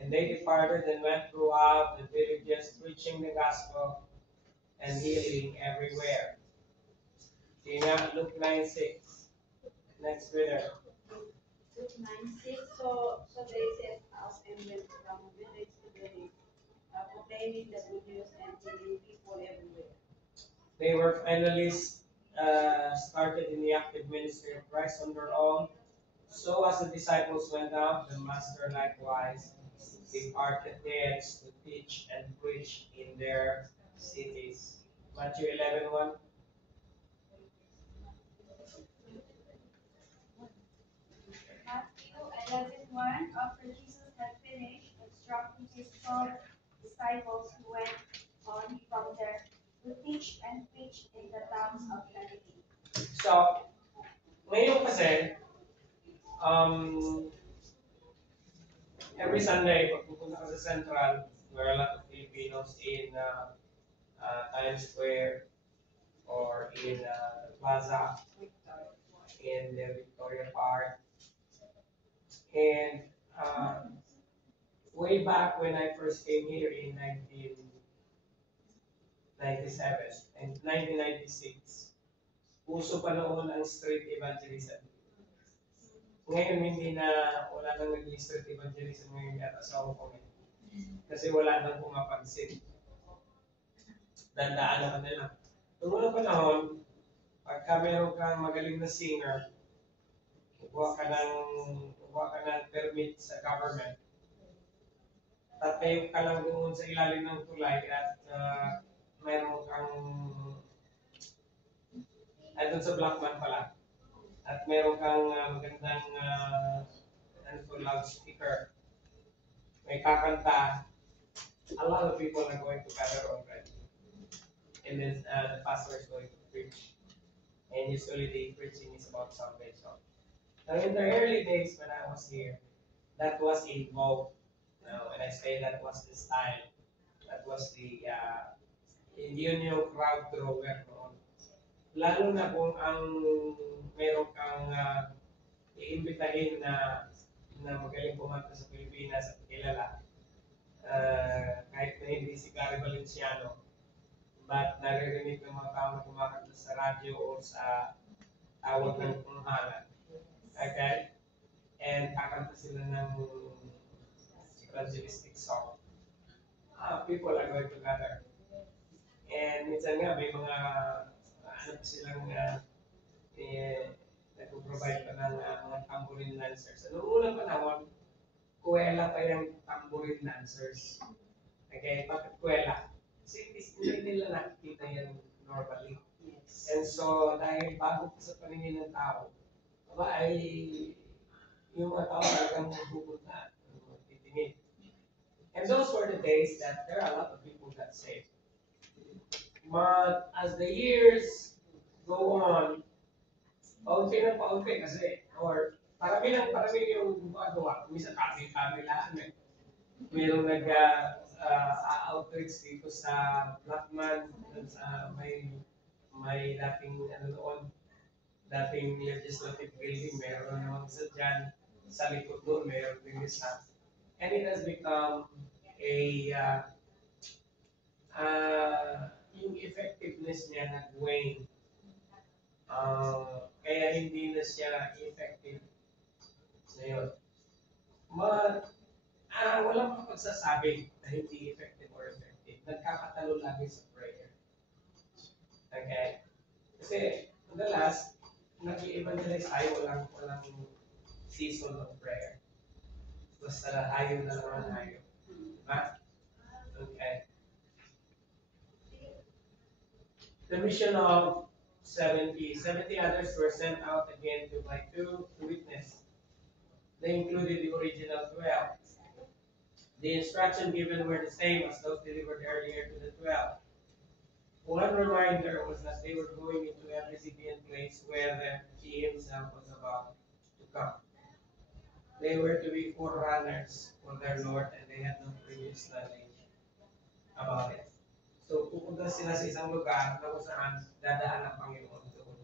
And they departed and went throughout the villages, preaching the gospel and healing everywhere. Luke 9:6. Next reader. Luke 9:6. So they set out and went from village to village, proclaiming the good news and healing people everywhere. They were finally started in the active ministry of Christ on their own. So as the disciples went out, the master likewise departed thence to teach and preach in their cities. Matthew 11:1. Matthew 11:1. After Jesus had finished instructing his 12 disciples, he went on from there to teach and preach in the towns of Galilee. So, ngayon kasi, every Sunday, pag pupunta ka sa Central, there are a lot of Filipinos in Times Square or in the Plaza, in the Victoria Park. And way back when I first came here in 1997 and 1996, uso pa noon ang street evangelism. Ngayon hindi na, wala nang naging street evangelism ngayon yata sa Hong Kong. Kasi wala nang pumapansin. Dandaan na kanila. Noong unang panahon, pagka meron kang magaling na singer, kukuha ka ng permit sa government. tatayo ka lang doon sa ilalim ng tulay at mayroon kang ay doon sa Blackman pala at mayroon kang magandang ano to, loudspeaker, may kakanta, a lot of people are going to gather already. And then the pastor is going to preach. And usually the preaching is about salvation. Now in the early days when I was here, that was involved. When I say that was the style, that was the yun yung crowd drawer noon. Lalo na kung ang meron kang iimbitahin na magaling kumanta sa Pilipinas at kilala, kahit na hindi si Gary Valenciano, but naririnig ng mga tao na kumakanta sa radyo o sa tawag ng tunghalan. Okay? And kakanta sila ng evangelistic song. People are going to gather. And minsan nga may mga ano pa silang nag-provide pa ng mga tambourine dancers. Noong unang panahon, kuwela pa yung tambourine dancers. Okay? Bakit kuwela? Kasi hindi nila nakikita yan normally. And so, dahil bago pa sa paningin ng tao, ay yung mga tao talagang pupunta, titingin. And those were the days that there are a lot of people that saved. But as the years go on, paunti ng paunti kasi, or parami yung gumagawa. Minsan kami lahat eh. Mayroong outreach dito sa Blackman, sa may dating ano noon, dating legislative building, meron naman sa dyan, sa likod doon, meron din isa. And it has become yung effectiveness niya nag-wane. Kaya hindi na siya effective ngayon. Walang mapagsasabi na hindi effective or effective. Nagkakatalo lagi sa prayer. Okay? Kasi, madalas, nag-i-evangelize tayo, walang season of prayer. Basta ayaw na lang ang ayaw. Diba? Okay. The mission of 70 others were sent out again by two to witness. They included the original 12. The instruction given were the same as those delivered earlier to the 12. One reminder was that they were going into every city and place where he himself was about to come. They were to be forerunners for their Lord, and they had no previous knowledge about it. So, pupunta sila sa isang lugar na kung saan dadaan ang Panginoon doon.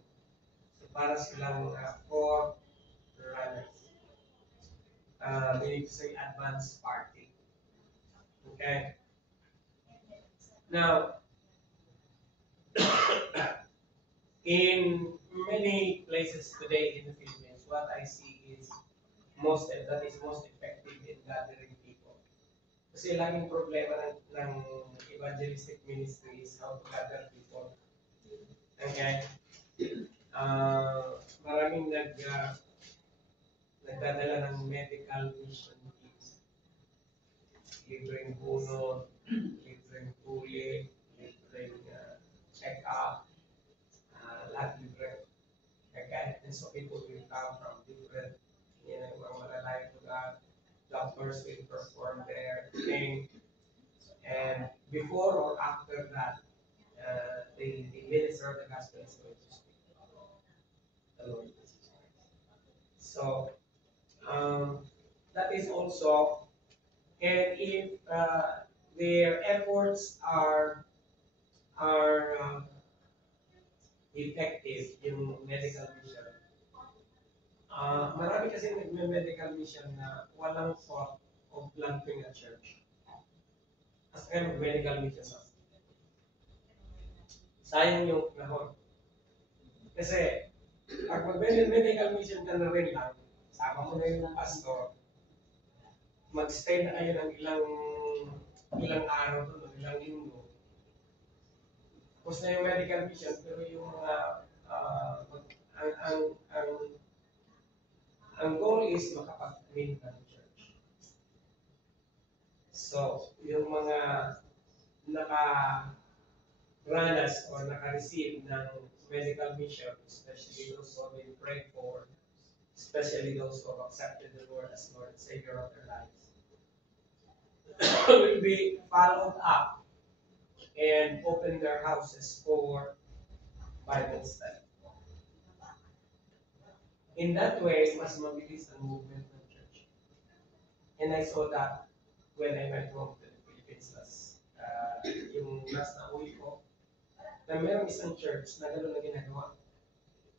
So, para silang forerunners. Meaning to say advance party. Okay? Now, in many places today in the Philippines, what I see is that is most effective in gathering people. Kasi laging problema ng evangelistic ministry is how to gather people. Okay? Maraming nagdadala ng medical mission teams. Libreng bunot, libreng huli, libreng check-up, lahat libre. Okay? And so people will come from different, mga malalayong lugar. Doctors will perform their thing. And before or after that, the minister of the gospel is going to speak. The Lord Jesus Christ. So, that is also, and if their efforts are effective, yung medical mission, marami kasi nagme-medical mission na walang thought of planting a church. As kind of medical mission na. Sayang yung panahon. Kasi, pag mag-medical mission ka na rin lang, sama mo na yung pastor, mag-stay na kayo ng ilang araw doon, ilang linggo. Tapos na yung medical mission, pero yung ang goal is makapag-win ng church. So, yung mga naka-ranas or naka-receive ng medical mission, especially those who have been prayed for, especially those who have accepted the Lord as Lord and Savior of their lives, will be followed up and open their houses for Bible study. In that way, mas mabilis ang movement ng church. And I saw that when I went home to the Philippines yung last na uwi ko, na mayroong isang church na gano'n na ginagawa.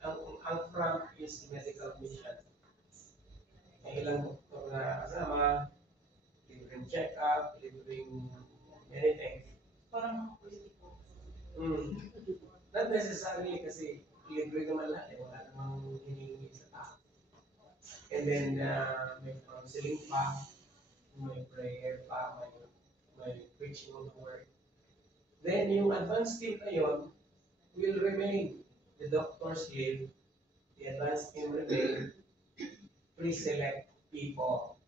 Ang front is medical mission. May ilang doktor na kasama, libreng check-up, libreng anything. Parang politiko. Not necessarily kasi libre naman lahat, wala namang hinihingi sa tao. And then may counseling pa, may prayer pa, may preaching of the word. Then yung advanced team na yun will remain. The doctors leave, the advanced team remain, pre-select people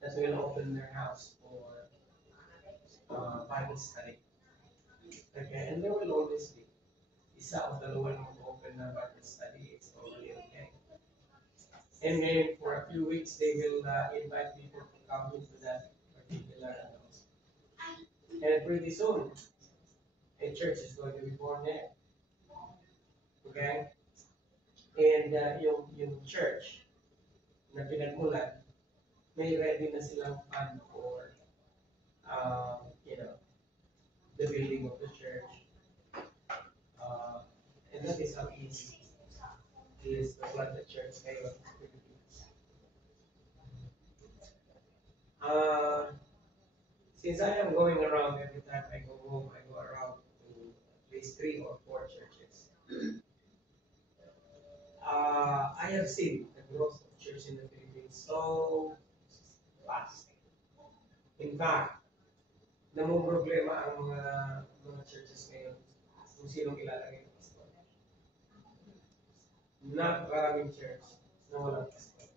that will open their house for Bible study. Okay, and there will always be isa o dalawa na mag-open na Bible study. It's totally okay. And then for a few weeks, they will invite people to come into that particular house. And pretty soon, a church is going to be born there. Okay? And yung church na pinagmulan, may ready na silang fund for, the building of the church. And that is how easy it is to plant the church ngayon. Since I am going around every time I go home, I go around to at least 3 or 4 churches. I have seen the growth of church in the Philippines so fast. In fact, namumroblema ang mga churches ngayon kung sinong ilalagay ng pastor. Napakaraming church na walang pastor.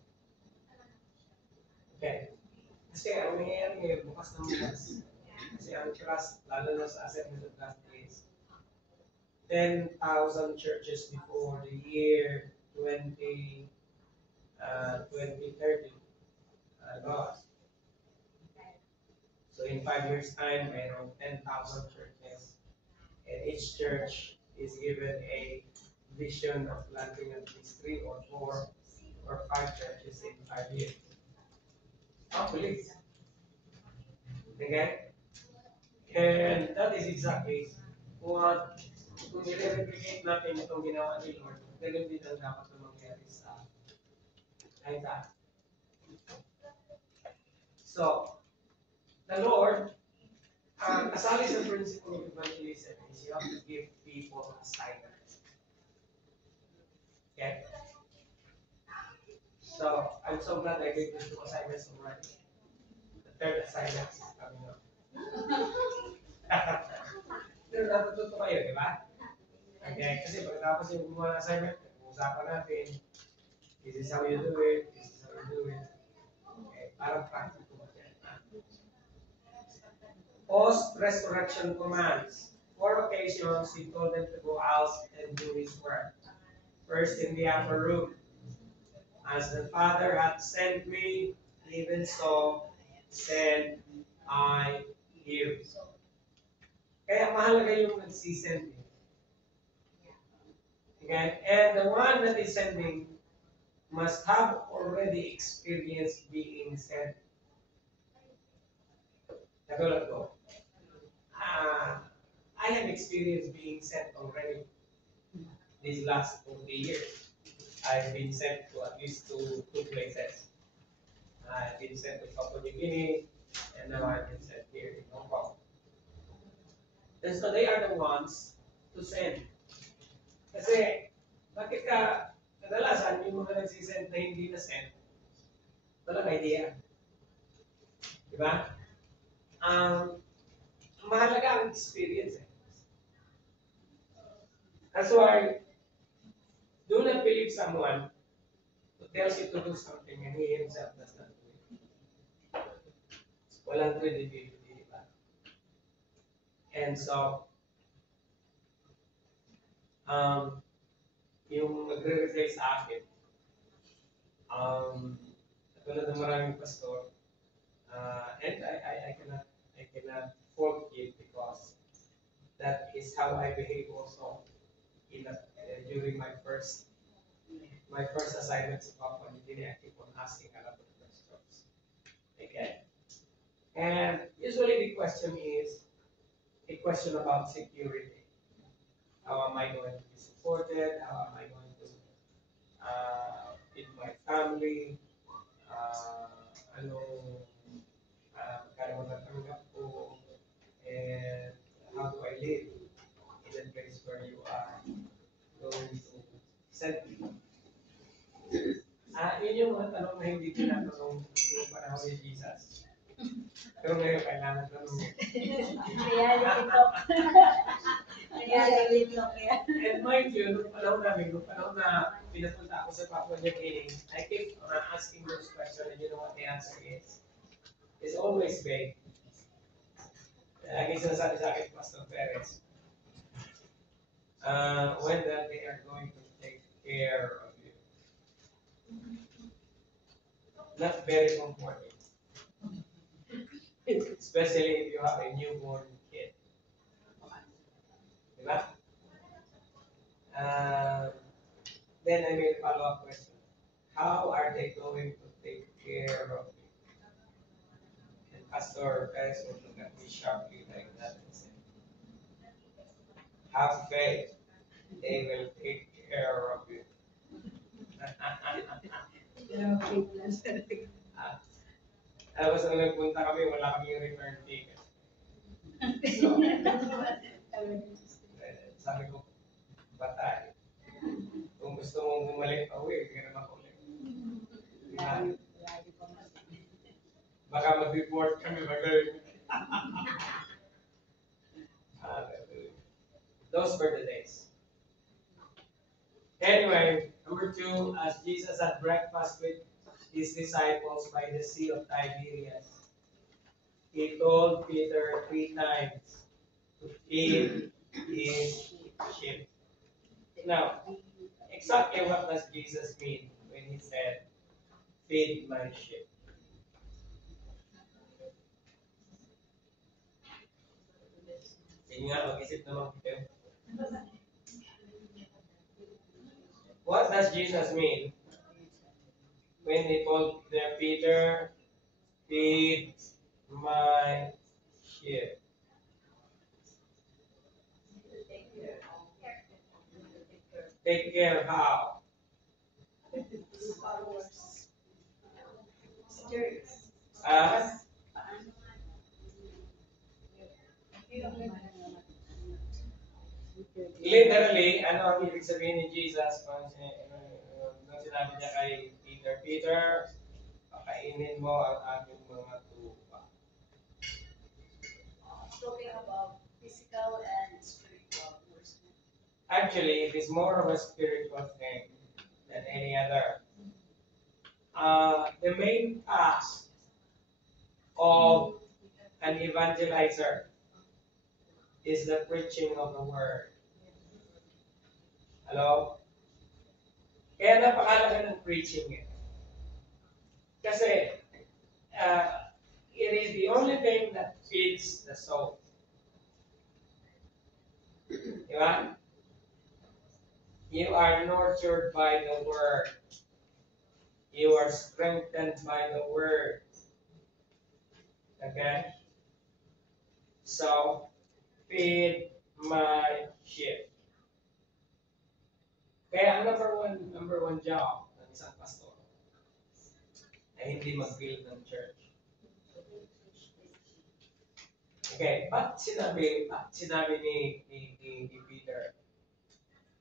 Okay. Kasi ang nangyayari ngayon, bukas ng bukas. Kasi ang trust, lalo na sa Assembly of God is 10,000 churches before the year 2030. So in 5 years' time, mayroong 10,000 churches. And each church is given a vision of planting at least 3 or 4 or 5 churches in 5 years. Hopefully. Okay? And that is exactly what, kung i-replicate natin itong ginawa ni Lord, ganun din ang dapat na mangyari sa kahit. So, the Lord, kasali sa principle of evangelism is you have to give people assignments. Okay? So, I'm so glad I gave you 2 assignments already. The 3rd assignment is coming up. Pero natututo kayo, di ba? Okay, kasi pagkatapos yung gumawa ng assignment, usapan natin, this is how you do it, this is how you do it. Okay, parang practical mo yan. Post-resurrection commands. 4 occasions, he told them to go out and do his work. First in the upper room. As the Father hath sent me, even so send I you. Kaya mahalaga yung nagsisend. Okay? And the one that is sending must have already experienced being sent. Katulad ko. I have experienced being sent already these last 40 years. I've been sent to at least 2 places. I've been sent to Papua New Guinea, and now I've been sent here in Hong Kong. And so they are the ones to send. Kasi, bakit kadalasan yung mga nagsisend na hindi na send, walang idea. Diba? Mahalaga ang experience. That's why, do not believe someone who tells you to do something and he himself does not do it. Walang credibility. And so, yung nagre-reply sa akin, katulad ng maraming pastor, and I cannot fault you because that is how I behave also during my first assignment sa Papua New Guinea. I keep on asking a lot of questions. Okay. And usually the question is a question about security. How am I going to be supported? How am I going to feed my family? Anong magkano matatanggap ko? And how do I live in a place where you are going to send me? Yun yung mga tanong na hindi tinatanong yung panahon ni Jesus. Pero ngayon, kailangan tanongin. Reality talk. Reality talk yan. And mind you, nung panahon na pinapunta ako sa Papua New Guinea, I keep asking those questions, and you know what the answer is? It's always vague. Lagi sinasabi sa akin, Pastor Perez, when that they are going to take care of you. Not very comforting. Especially if you have a newborn kid. Diba? Then I made a follow-up question. How are they going to take care of you? And Pastor Perez would look at me sharply like that and say, have faith. They will take care of you. Tapos nung nagpunta kami, wala kaming return ticket. So, sabi ko, batay. Kung gusto mong bumalik pa uwi, hindi ka naman ulit. Baka mag-report kami, those were the days. Anyway, number 2, as Jesus had breakfast with his disciples by the Sea of Tiberias, he told Peter 3 times to feed his sheep. Now, exactly what does Jesus mean when he said, feed my sheep? Sige nga, mag-isip naman kayo. What does Jesus mean when he told Peter, feed my sheep? Take care how? Literally, ano ang ibig sabihin ni Jesus nung sinabi niya kay Peter, Peter, pakainin mo ang aking mga tupa. Talking about physical and spiritual nourishment. Actually, it is more of a spiritual thing than any other. The main task of an evangelizer is the preaching of the word. Hello? Kaya napakalaga ng preaching eh. Kasi it is the only thing that feeds the soul. Diba? You are nurtured by the word. You are strengthened by the word. Okay? So, feed my sheep. Kaya ang number one job ng isang pastor ay hindi mag-build ng church. Okay, but sinabi ni Peter,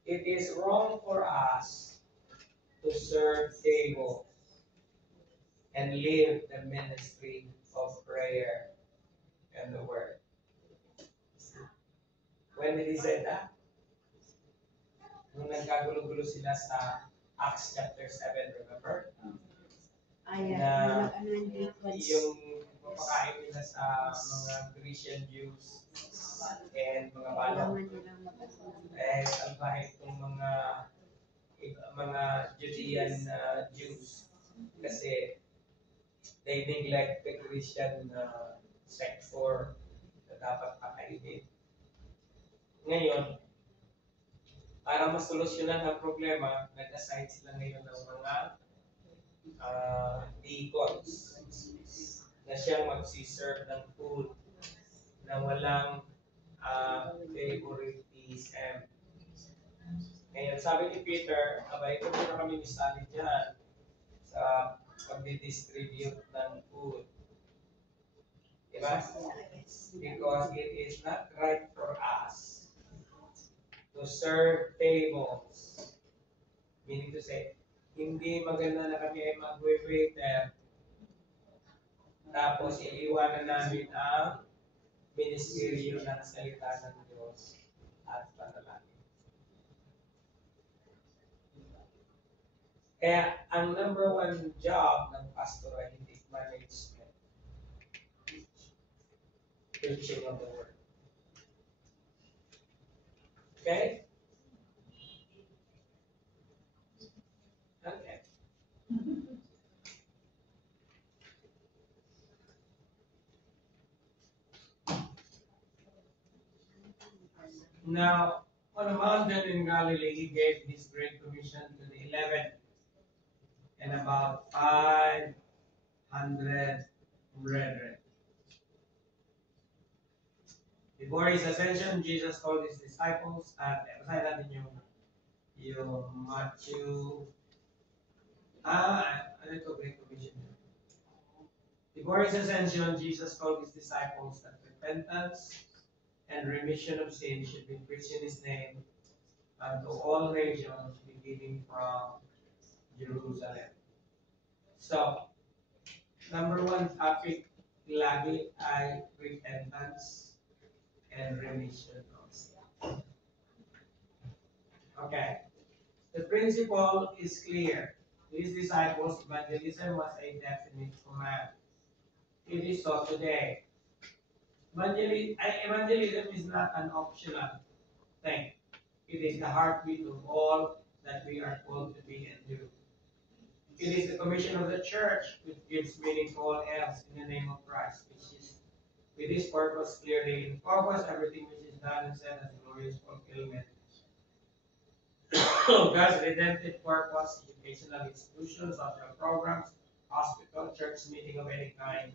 it is wrong for us to serve tables and live the ministry of prayer and the word. When did he say that? Nung nagkagulo-gulo sila sa Acts chapter 7, remember? na yung papakain nila sa mga Grecian Jews and mga balo. Eh, salbahe itong mga Judean Jews kasi they neglect the Christian sector na dapat pakainin. Ngayon, para masolusyonan ang problema, nag-assign sila ngayon ng mga deacons na siyang magsiserve ng food na walang favoritism. Ngayon, sabi ni Peter, abay, ito muna kami misali dyan sa pag-distribute ng food. Diba? Because it is not right for us to serve tables. Meaning to say, hindi maganda na kami ay mag-waiter tapos iiwanan namin ang ministeryo ng salita ng Diyos at panalangin. Kaya ang number one job ng pastor ay hindi management. Preaching of the word. Okay? Okay. Now, on a mountain in Galilee, he gave this great commission to the 11 and about 500 brethren. Before his ascension, Jesus told his disciples, basahin natin yung Matthew, ano ito, Great Commission. Before his ascension, Jesus told his disciples that repentance and remission of sin should be preached in his name unto all nations, beginning from Jerusalem. So, number one topic lagi ay repentance and remission of sin. Okay. The principle is clear. These disciples, evangelism was a definite command. It is so today. Evangelism is not an optional thing. It is the heartbeat of all that we are called to be and do. It is the commission of the church which gives meaning to all else in the name of Christ, which is with this purpose clearly in focus everything which is done and said as glorious fulfillment of God's redemptive purpose, educational institutions, social programs, hospital, church meeting of any kind.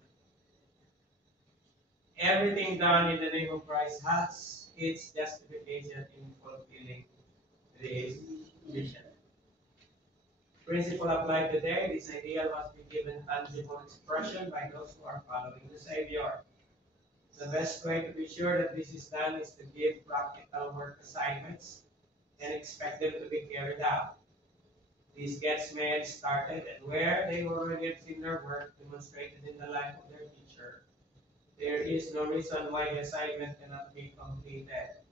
Everything done in the name of Christ has its justification in fulfilling this mission. Principle applied today, this ideal must be given tangible expression by those who are following the Savior. The best way to be sure that this is done is to give practical work assignments and expect them to be carried out. This gets men started and where they already have seen their work demonstrated in the life of their teacher. There is no reason why the assignment cannot be completed.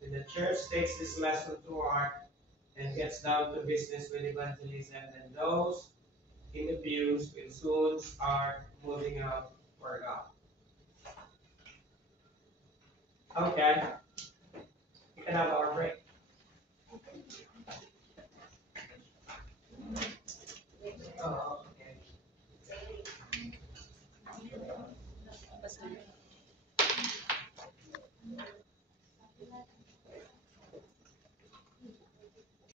When the church takes this lesson to heart and gets down to business with evangelism, then those in the pews will soon start moving out for God. Okay, we can have our break.